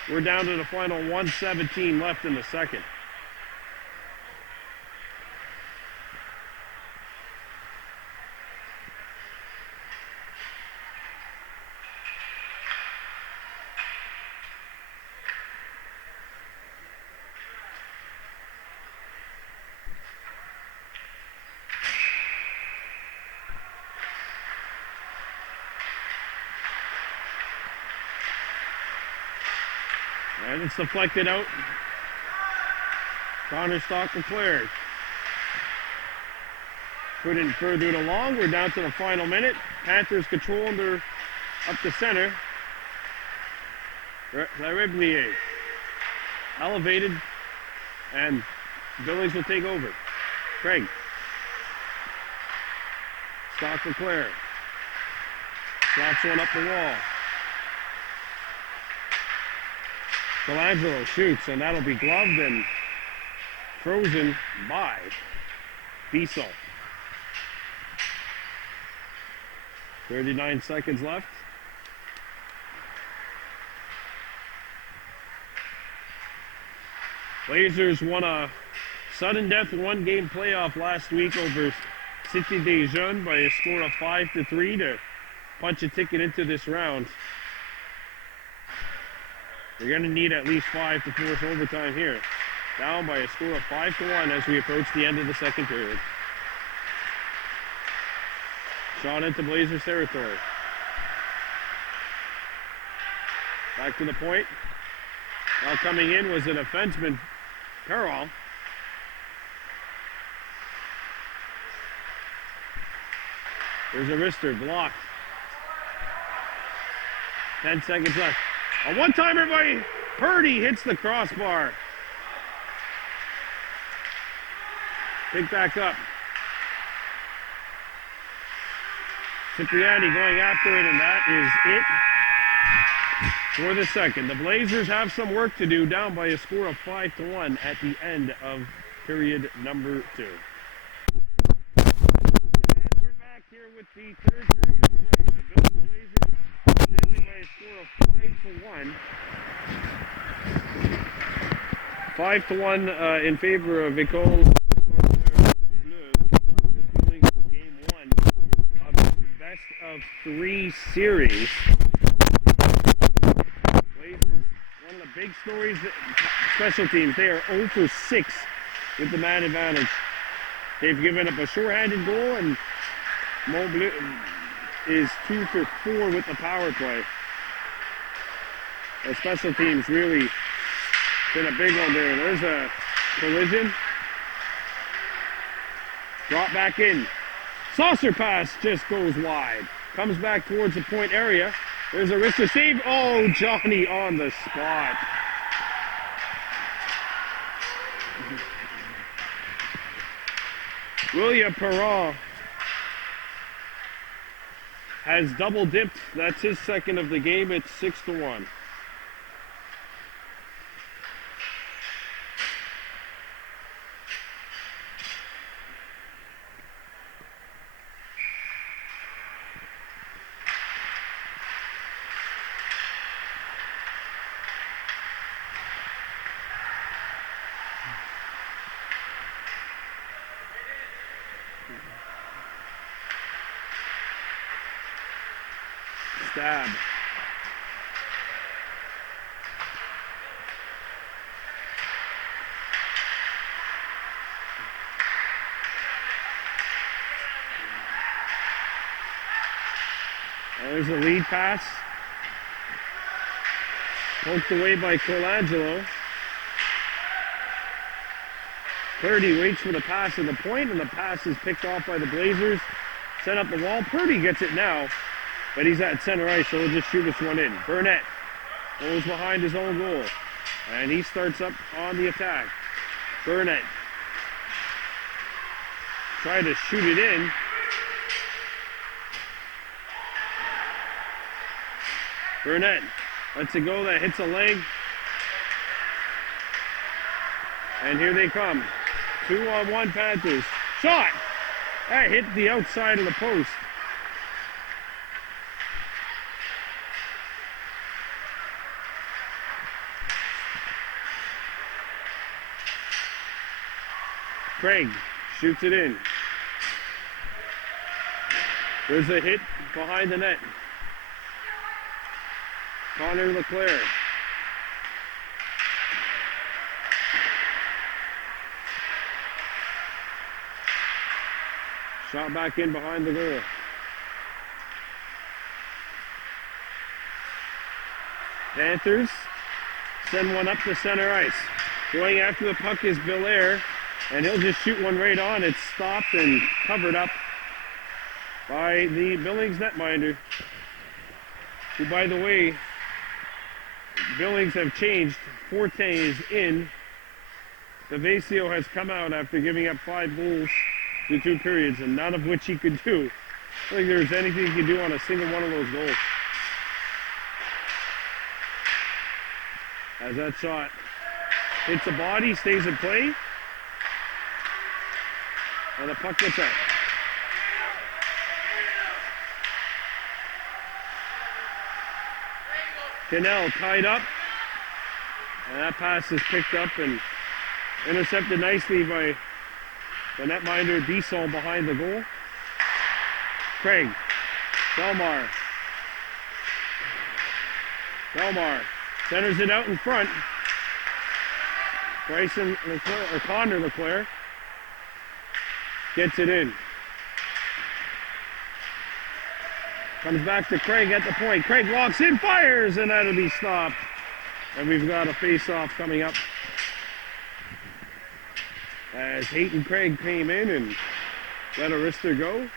We're down to the final 1:17 left in the second. And it's deflected out. Connor Stockton cleared. Couldn't further it along. We're down to the final minute. Panthers controlling their up the center. Larivlier elevated, and Billings will take over. Craig. Stockton clear. Drops one up the wall. Colangelo shoots, and that'll be gloved and frozen by Bissell. 39 seconds left. Blazers won a sudden death one-game playoff last week over Cité des Jeunes by a score of 5-3 to punch a ticket into this round. They're going to need at least 5 to force overtime here. Down by a score of 5-1 as we approach the end of the second period. Shot into Blazers territory. Back to the point. Now coming in was a defenseman, Parral. There's a wrister, blocked. 10 seconds left. A one-timer by Purdy hits the crossbar. Pick back up. Cipriani going after it, and that is it for the second. The Blazers have some work to do, down by a score of 5-1 at the end of period number 2. And we're back here with the third period of play. The Blazers leading by a score of 5-1. 5-1 in favor of École Bleu. Billings game 1 of the best of 3 series. Blazers, one of the big stories, special teams, they are 0 for 6 with the man advantage. They've given up a short-handed goal, and Mont Bleu is 2 for 4 with the power play. The special teams really been a big one there. There's a collision. Drop back in. Saucer pass just goes wide. Comes back towards the point area. There's a risk to save. Oh, Johnny on the spot. William Perron has double dipped. That's his second of the game. It's 6-1. Stab. There's a lead pass. Poked away by Colangelo. Purdy waits for the pass at the point, and the pass is picked off by the Blazers. Set up the wall. Purdy gets it now, but he's at center ice, so he'll just shoot this one in. Burnett goes behind his own goal, and he starts up on the attack. Burnett tried to shoot it in. Burnett lets it go, that hits a leg. And here they come. 2-on-1 Panthers. Shot! That hit the outside of the post. Craig shoots it in. There's a hit behind the net. Connor LeClaire. Shot back in behind the goal. Panthers send one up the center ice. Going after the puck is Belair, and he'll just shoot one right on. It's stopped and covered up by the Billings netminder, who, by the way, Billings have changed. Forte is in. Devasio has come out after giving up 5 goals through 2 periods, and none of which he could do. I don't think there's anything he could do on a single one of those goals. As that shot hits the body, stays in play, and the puck gets out. Cannell tied up, and that pass is picked up and intercepted nicely by the netminder Diesel behind the goal. Craig, Delmar centers it out in front. Bryson LeClaire, or Connor LeClaire, gets it in. Comes back to Craig at the point. Craig walks in, fires, and that'll be stopped. And we've got a face-off coming up as Hayton Craig came in and let a wrister go.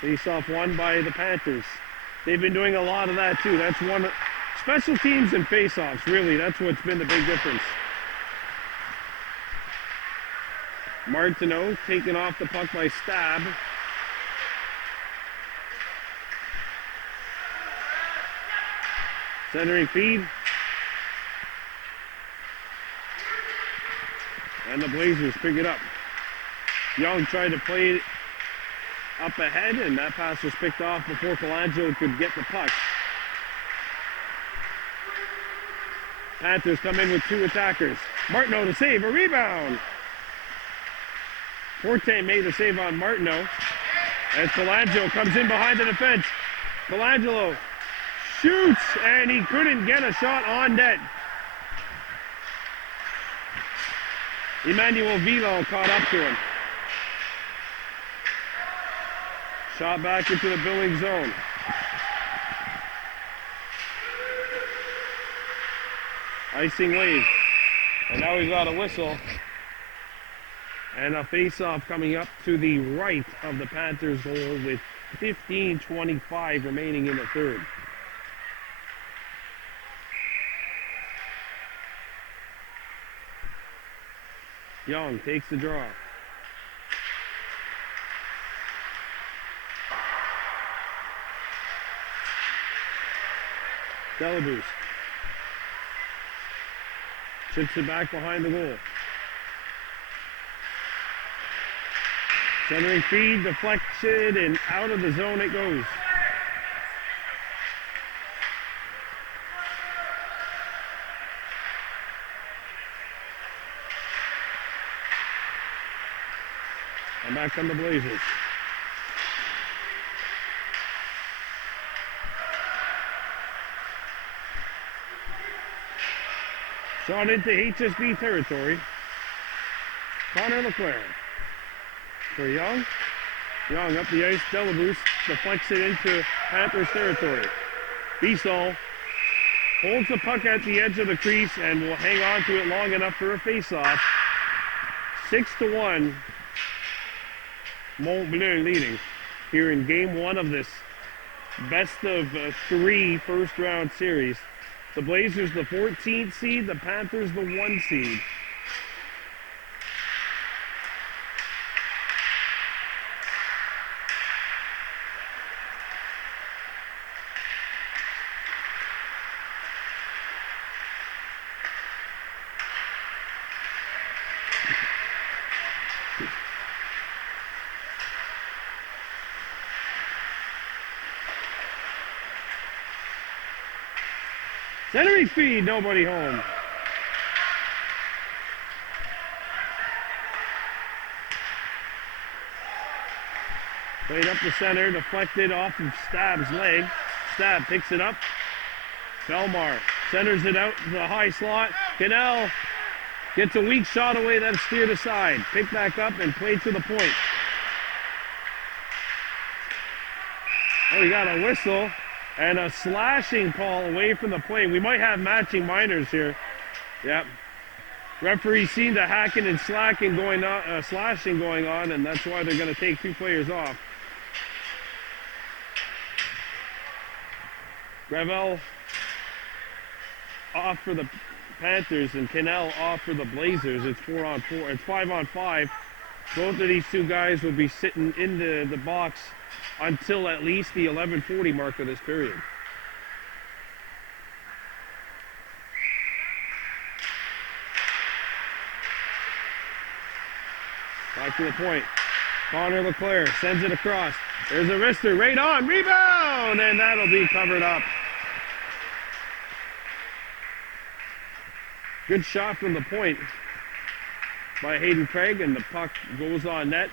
Face-off won by the Panthers. They've been doing a lot of that too. That's one, special teams and face-offs, really, that's what's been the big difference. Martineau taken off the puck by Stab. Centering feed. And the Blazers pick it up. Young tried to play it up ahead, and that pass was picked off before Colangelo could get the puck. Panthers come in with 2 attackers. Martineau to save, a rebound. Forte made the save on Martineau as Colangelo comes in behind the defense. Colangelo shoots, and he couldn't get a shot on net. Emmanuel Vilo caught up to him. Shot back into the Billings zone. Icing wave. And now we've got a whistle. And a face-off coming up to the right of the Panthers goal with 15:25 remaining in the third. Young takes the draw. Delaboost. Chips it back behind the goal. Centering feed, deflection, and out of the zone it goes. And back come the Blazers. Shot into HSB territory. Connor Leclerc. For Young. Young up the ice. Delaboost deflects it into Panthers territory. Bissell holds the puck at the edge of the crease and will hang on to it long enough for a face-off. 6-1. Mont Bleu leading here in game one of this best of three first-round series. The Blazers the 14th seed, the Panthers the 1 seed. Centering feed, nobody home. Played up the center, deflected off of Stab's leg. Stab picks it up. Belmar centers it out to the high slot. Cannell gets a weak shot away, then steered aside. Picked back up and played to the point. Oh, he got a whistle. And a slashing call away from the plane. We might have matching minors here. Yep. Referee seen the hacking and slacking going on, slashing going on, and that's why they're going to take 2 players off. Gravel off for the Panthers and Cannell off for the Blazers. It's 4-on-4. It's 5-on-5. Both of these two guys will be sitting in the box until at least the 11:40 mark of this period. Back to the point. Connor Leclerc sends it across. There's a wrister right on. Rebound! And that'll be covered up. Good shot from the point by Hayden Craig, and the puck goes on net.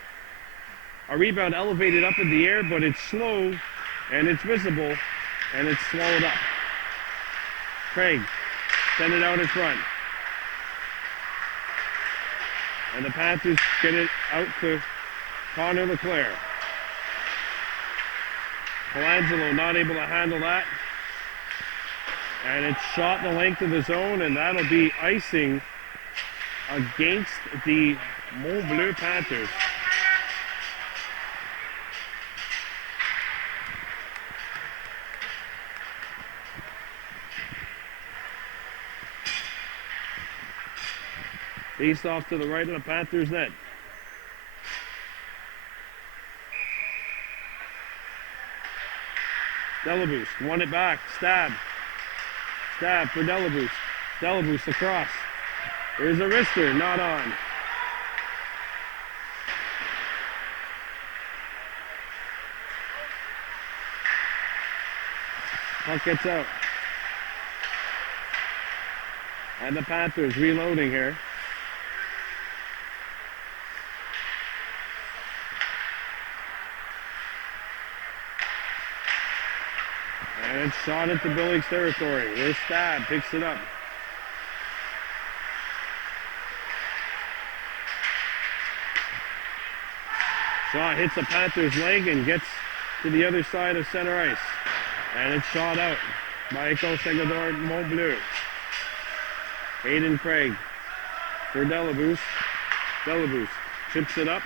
A rebound elevated up in the air, but it's slow, and it's visible, and it's swallowed up. Craig send it out in front. And the Panthers get it out to Connor Leclerc. Colangelo not able to handle that. And it's shot the length of the zone, and that'll be icing against the Mont Bleu Panthers. Face off to the right of the Panthers net. Delaboost won it back. Stab. Stab for Delaboost. Delaboost across. There's a wrister, not on. Puck gets out. And the Panthers reloading here. And it's shot into Billings territory. There's Stab, picks it up. Shot hits the Panthers' leg and gets to the other side of center ice. And it's shot out by Co-Segador Mont Bleu. Hayden Craig for Delaboost. Delaboost chips it up.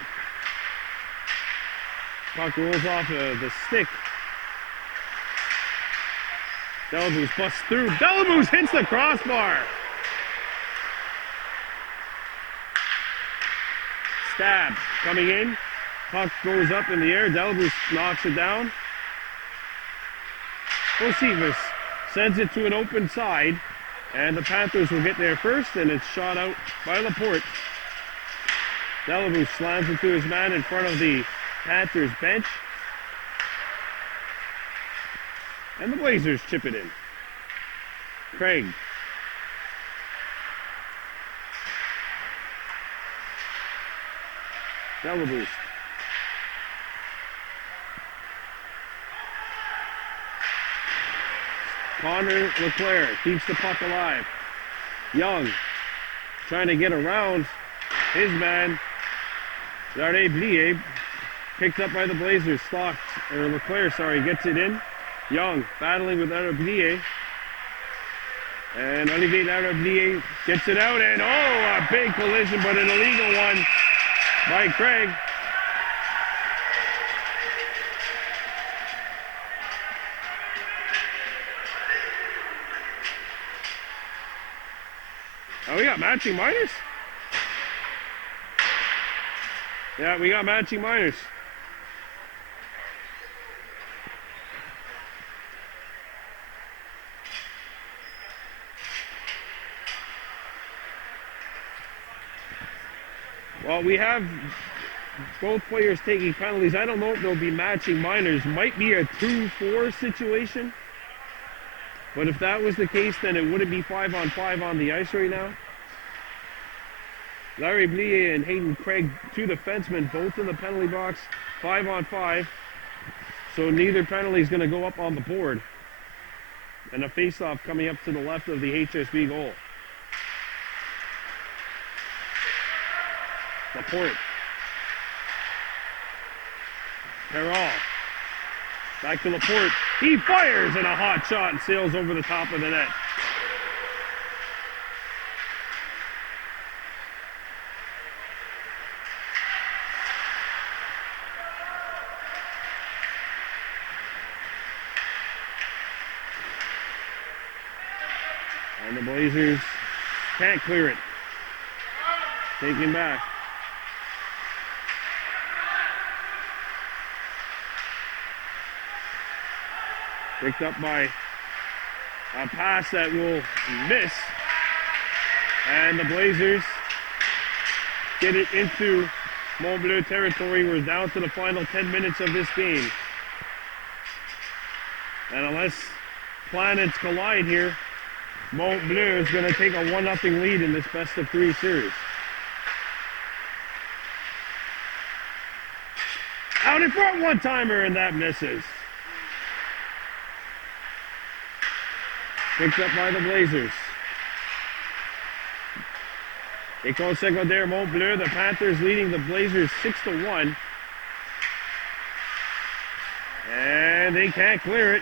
Puck rolls off the stick. Delabous busts through. Delabous hits the crossbar. Stab coming in. Puck goes up in the air. Delabous knocks it down. Josephus sends it to an open side, and the Panthers will get there first, and it's shot out by Laporte. Delabous slams it to his man in front of the Panthers bench. And the Blazers chip it in. Craig. Delabous. Connor LeClaire keeps the puck alive. Young trying to get around his man. Bleu picked up by the Blazers. LeClaire, gets it in. Young battling with Bleu. And Olivier Bleu gets it out, and a big collision, but an illegal one by Craig. Oh, we got matching minors? Yeah, we got matching minors. Well, we have both players taking penalties. I don't know if they'll be matching minors. Might be a 2-4 situation. But if that was the case, then it wouldn't be 5-on-5 on the ice right now. Larry Bleu and Hayden Craig, two defensemen, both in the penalty box, 5-on-5. So neither penalty is going to go up on the board. And a face-off coming up to the left of the HSB goal. Laporte. Perron. Back to Laporte. He fires, and a hot shot and sails over the top of the net. And the Blazers can't clear it. Taken back. Picked up by a pass that will miss. And the Blazers get it into Mont Bleu territory. We're down to the final 10 minutes of this game. And unless planets collide here, Mont Bleu is going to take a 1-0 lead in this best-of-3 series. Out in front, one-timer, and that misses. Picked up by the Blazers. École secondaire Mont Bleu, the Panthers leading the Blazers 6-1. And they can't clear it.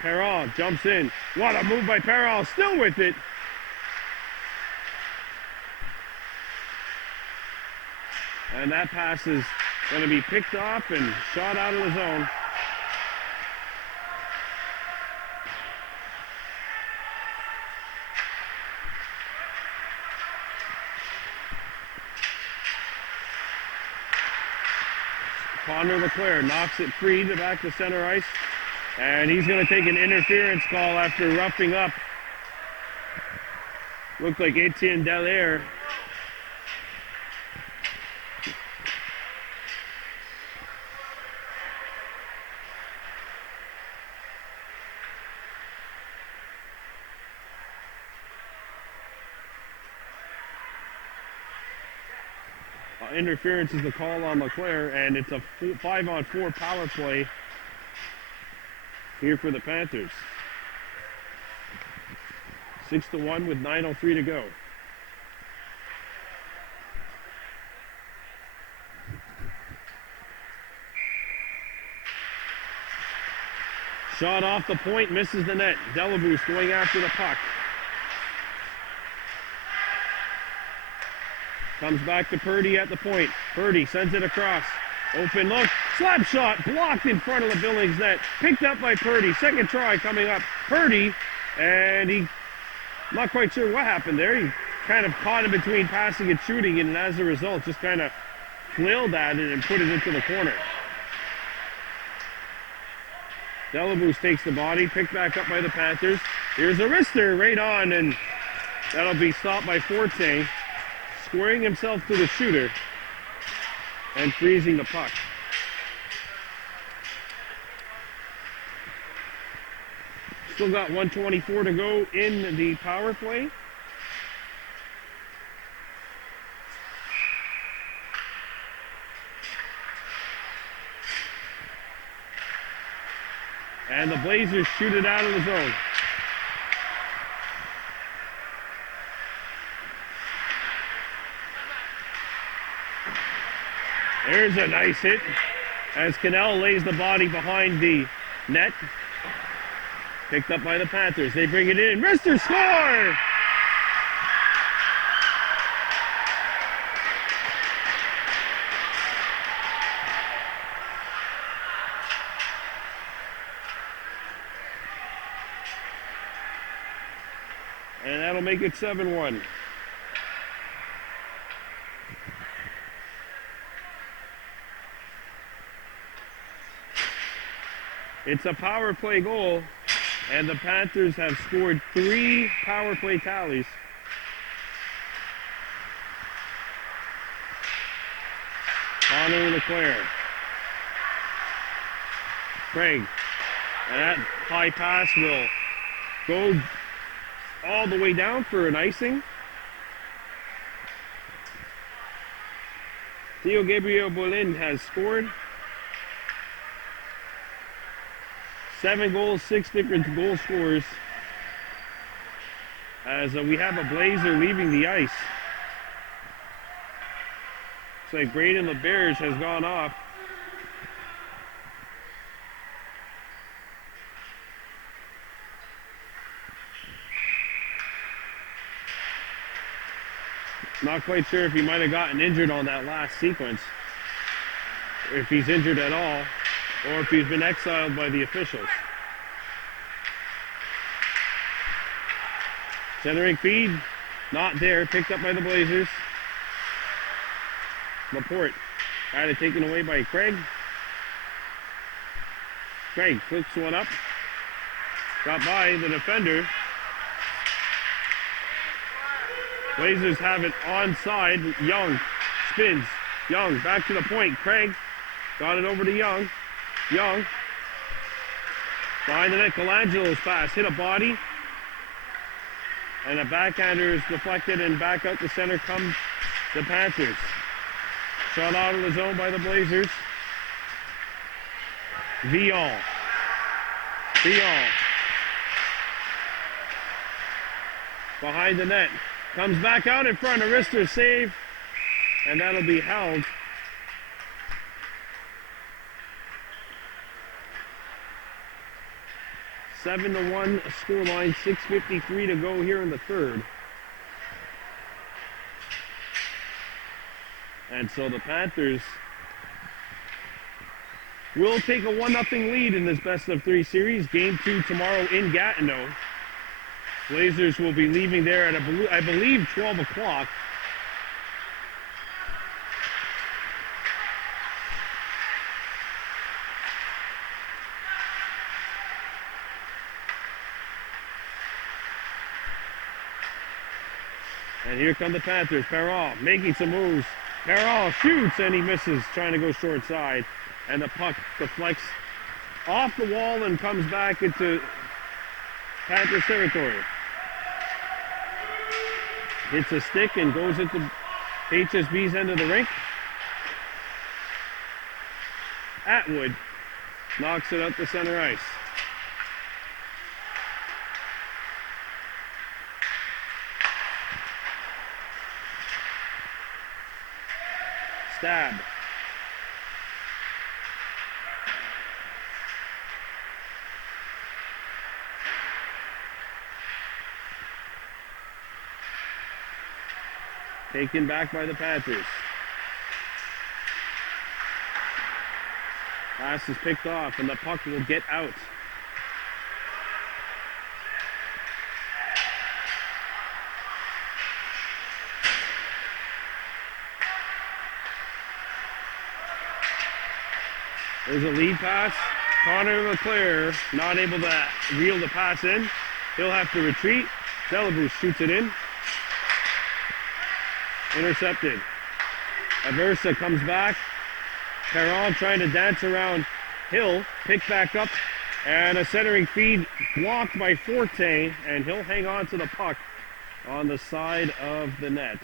Perron jumps in. What a move by Perron, still with it. And that pass is going to be picked off and shot out of the zone. Connor LeClaire knocks it free to back to center ice. And he's going to take an interference call after roughing up. Looked like Etienne Dallaire. Interference is the call on LeClaire, and it's a 5-on-4 power play here for the Panthers. 6-1 with 9:03 to go. Shot off the point, misses the net. Delabous going after the puck. Comes back to Purdy at the point. Purdy sends it across. Open look. Slap shot blocked in front of the Billings net. Picked up by Purdy. Second try coming up. Purdy. And he, not quite sure what happened there. He kind of caught in between passing and shooting, and as a result just kind of flailed at it and put it into the corner. Delabous takes the body, picked back up by the Panthers. Here's a wrister right on, and that'll be stopped by Forte, squaring himself to the shooter and freezing the puck. Still got 1:24 to go in the power play. And the Blazers shoot it out of the zone. There's a nice hit as Cannell lays the body behind the net. Picked up by the Panthers. They bring it in. Wrister score! And that'll make it 7-1. It's a power play goal, and the Panthers have scored 3 power play tallies. Connor Leclerc. Craig. And that high pass will go all the way down for an icing. Theo Gabriel Bolin has scored. 7 goals, 6 different goal scorers. As we have a Blazer leaving the ice. Looks like Braden LeBerge has gone off. Not quite sure if he might have gotten injured on that last sequence, or if he's injured at all, or if he's been exiled by the officials. Centering feed, not there, picked up by the Blazers. Laporte had it taken away by Craig. Craig flips one up, got by the defender. Blazers have it onside. Young spins. Young back to the point. Craig got it over to Young. Young behind the net. Colangelo's pass hit a body, and a backhander is deflected, and back out the center comes the Panthers. Shot out of the zone by the Blazers. Villon. Behind the net. Comes back out in front of Wrister, save, and that'll be held. Seven to 1 scoreline, 6:53 to go here in the third. And so the Panthers will take a 1-0 lead in this best of 3 series. Game 2 tomorrow in Gatineau. Blazers will be leaving there at, I believe, 12 o'clock. And here come the Panthers. Perrault making some moves. Perrault shoots, and he misses, trying to go short side. And the puck deflects off the wall and comes back into Panthers territory. Hits a stick and goes into HSB's end of the rink. Atwood knocks it out to center ice. Stab. Taken back by the Panthers. Pass is picked off and the puck will get out. There's a lead pass. Connor LeClaire not able to reel the pass in. He'll have to retreat. Delabouche shoots it in. Intercepted. Aversa comes back. Perron trying to dance around Hill. Picked back up. And a centering feed blocked by Forte. And he'll hang on to the puck on the side of the net.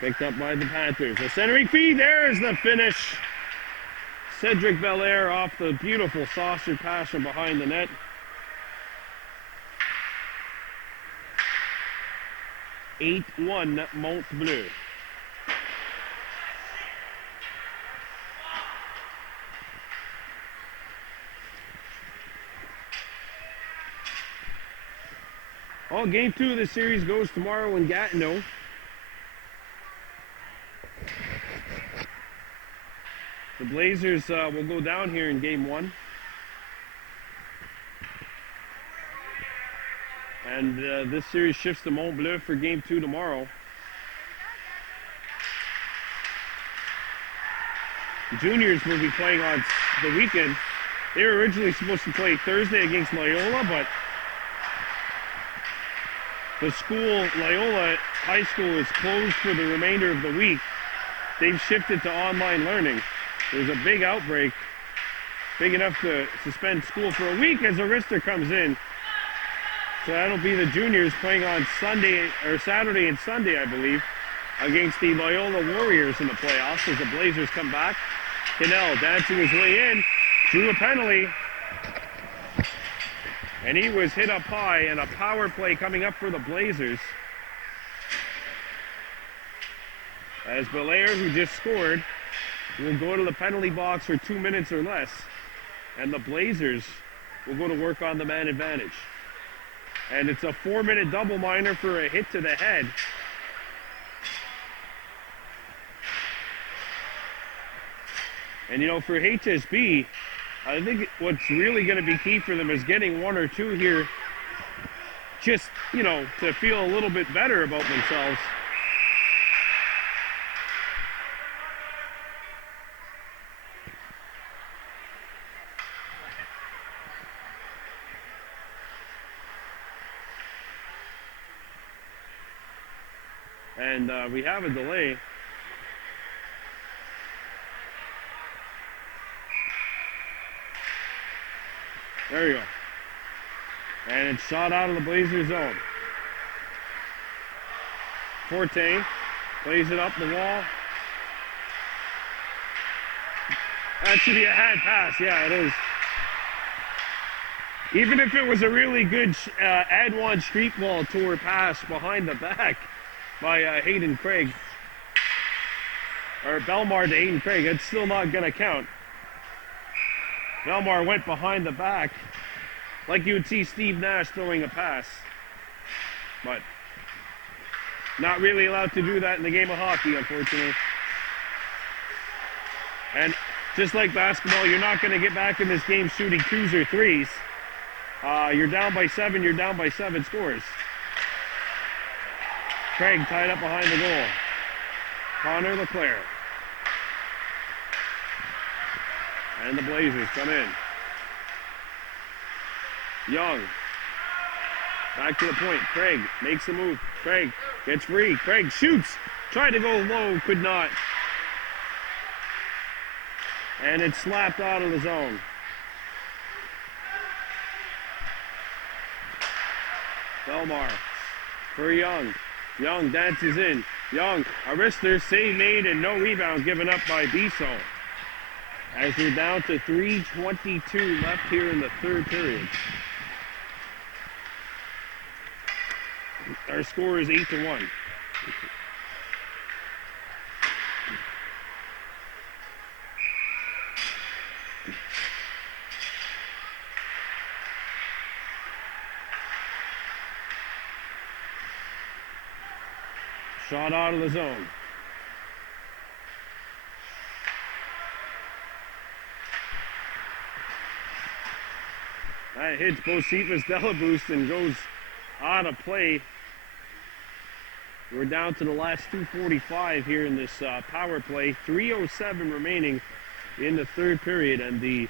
Picked up by the Panthers. A centering feed. There's the finish. Cedric Belair off the beautiful saucer pass from behind the net. (8-1) Mont Bleu. Well, game 2 of the series goes tomorrow in Gatineau. The Blazers will go down here in game 1. And this series shifts to Mont Bleu for game 2 tomorrow. The juniors will be playing on the weekend. They were originally supposed to play Thursday against Loyola, but the school, Loyola High School, is closed for the remainder of the week. They've shifted to online learning. There's a big outbreak, big enough to suspend school for a week as Arista comes in. So that'll be the juniors playing on Sunday or Saturday and Sunday, I believe, against the Loyola Warriors in the playoffs as the Blazers come back. Cannell dancing his way in, drew a penalty, and he was hit up high, and a power play coming up for the Blazers. As Belair, who just scored, will go to the penalty box for 2 minutes or less, and the Blazers will go to work on the man advantage. And it's a 4-minute double minor for a hit to the head. And you know, for HSB, I think what's really going to be key for them is getting 1 or 2 here, just, you know, to feel a little bit better about themselves. And we have a delay. There you go. And it's shot out of the Blazer zone. Forte plays it up the wall. That should be a hand pass. Yeah, it is. Even if it was a really good Adwan street wall tour pass behind the back by Hayden Craig, or Belmar to Hayden Craig, it's still not going to count. Belmar went behind the back like you would see Steve Nash throwing a pass, but not really allowed to do that in the game of hockey, unfortunately. And just like basketball, you're not going to get back in this game shooting 2s or 3s. You're down by 7, you're down by 7 scores. Craig tied up behind the goal. Connor LeClaire. And the Blazers come in. Young. Back to the point. Craig makes the move. Craig gets free. Craig shoots. Tried to go low. Could not. And it's slapped out of the zone. Belmar for Young. Young dances in. Young, a wrister, save made, and no rebound given up by Bisso. As we're down to 3:22 left here in the third period. Our score is 8-1. Shot out of the zone. That hits Bocephus Delaboost and goes out of play. We're down to the last 2:45 here in this power play. 3:07 remaining in the third period, and the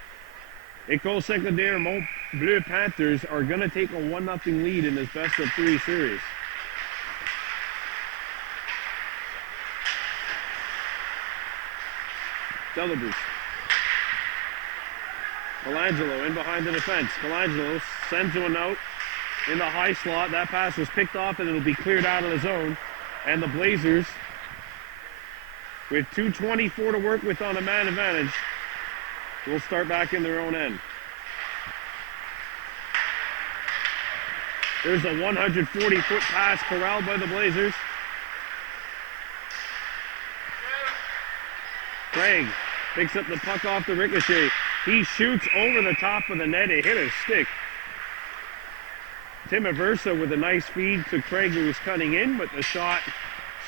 École Secondaire Mont Bleu Panthers are going to take a 1-0 lead in this best-of-3 series. Delaboost. Colangelo in behind the defense. Colangelo sends one out in the high slot. That pass was picked off and it'll be cleared out of the zone. And the Blazers, with 2:24 to work with on a man advantage, will start back in their own end. There's a 140-foot pass corralled by the Blazers. Craig picks up the puck off the ricochet. He shoots over the top of the net. It hit a stick. Tim Aversa with a nice feed to Craig, who was cutting in, but the shot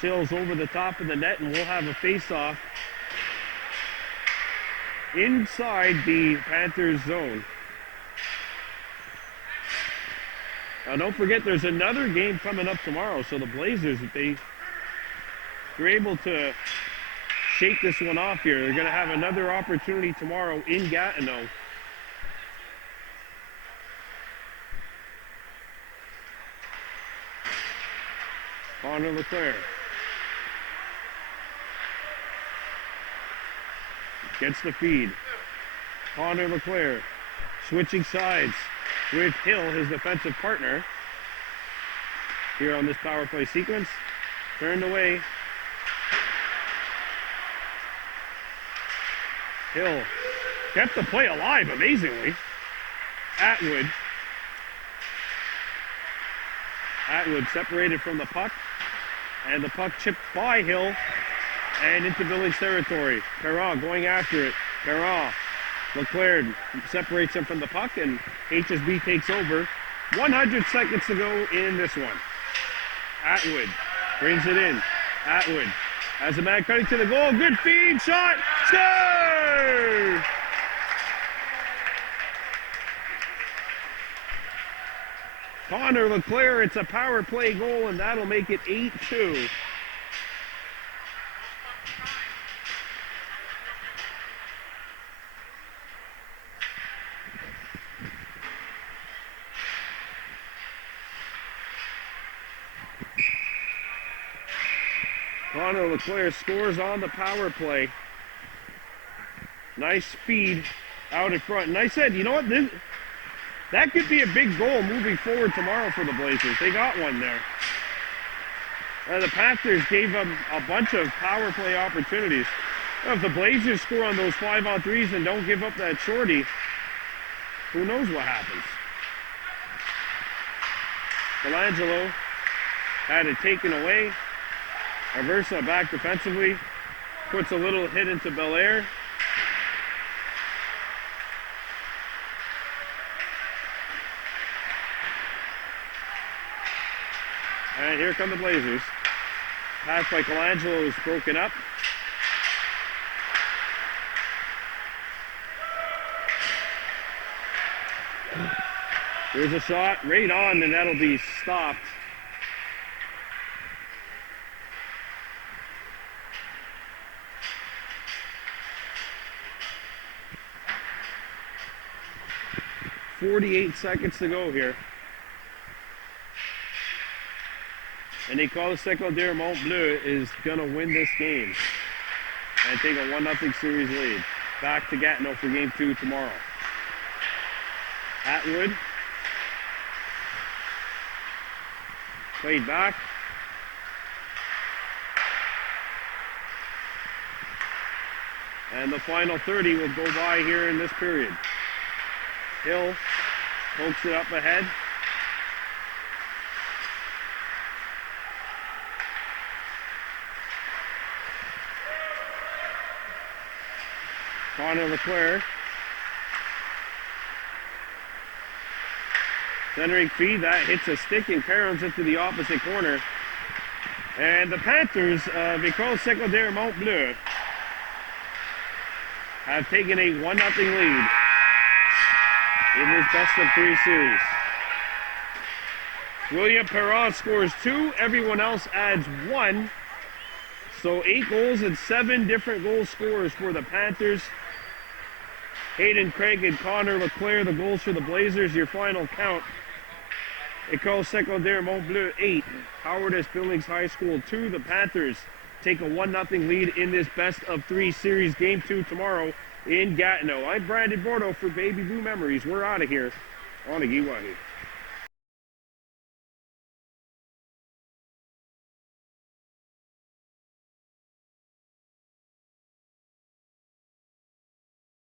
sails over the top of the net, and we'll have a face-off inside the Panthers zone. Now don't forget, there's another game coming up tomorrow, so the Blazers, if they're able to shake this one off here, they're going to have another opportunity tomorrow in Gatineau. Connor Leclerc gets the feed. Connor Leclerc switching sides with Hill, his defensive partner, here on this power play sequence. Turned away. Hill kept the play alive, amazingly. Atwood separated from the puck, and the puck chipped by Hill and into Billings territory. Perron going after it. Perron, Leclerc separates him from the puck, and HSB takes over. 100 seconds to go in this one. Atwood brings it in. Atwood has a man cutting to the goal. Good feed, shot, score! Connor Leclerc, it's a power play goal, and that'll make it 8-2. Connor Leclerc scores on the power play. Nice speed out in front. And I said, you know what, that could be a big goal moving forward tomorrow for the Blazers. They got one there. The Panthers gave them a bunch of power play opportunities. If the Blazers score on those 5-on-3s and don't give up that shorty, who knows what happens. Colangelo had it taken away. Aversa back defensively, puts a little hit into Belair. And here come the Blazers. Pass by Colangelo is broken up. There's a shot right on, and that'll be stopped. .48 seconds to go here. And École Secondaire Mont Bleu is going to win this game and take a 1-0 series lead. Back to Gatineau for game 2 tomorrow. Atwood. Played back. And the final 30 will go by here in this period. Hill pokes it up ahead. Connor Leclerc. Centering feed, that hits a stick and caroms into the opposite corner. And the Panthers of École Secondaire Mont Bleu have taken a 1-0 lead in this best of 3 series. William Perron scores 2, everyone else adds 1. So 8 goals and 7 different goal scorers for the Panthers. Hayden Craig and Connor Leclerc, the goals for the Blazers. Your final count: École Secondaire Mont Bleu 8, Howard S. Billings High School 2. The Panthers take a 1-0 lead in this best of 3 series. Game 2 tomorrow in Gatineau. I'm Brandon Bordeaux for Baby Blue Memories. We're out of here on Agiwahi.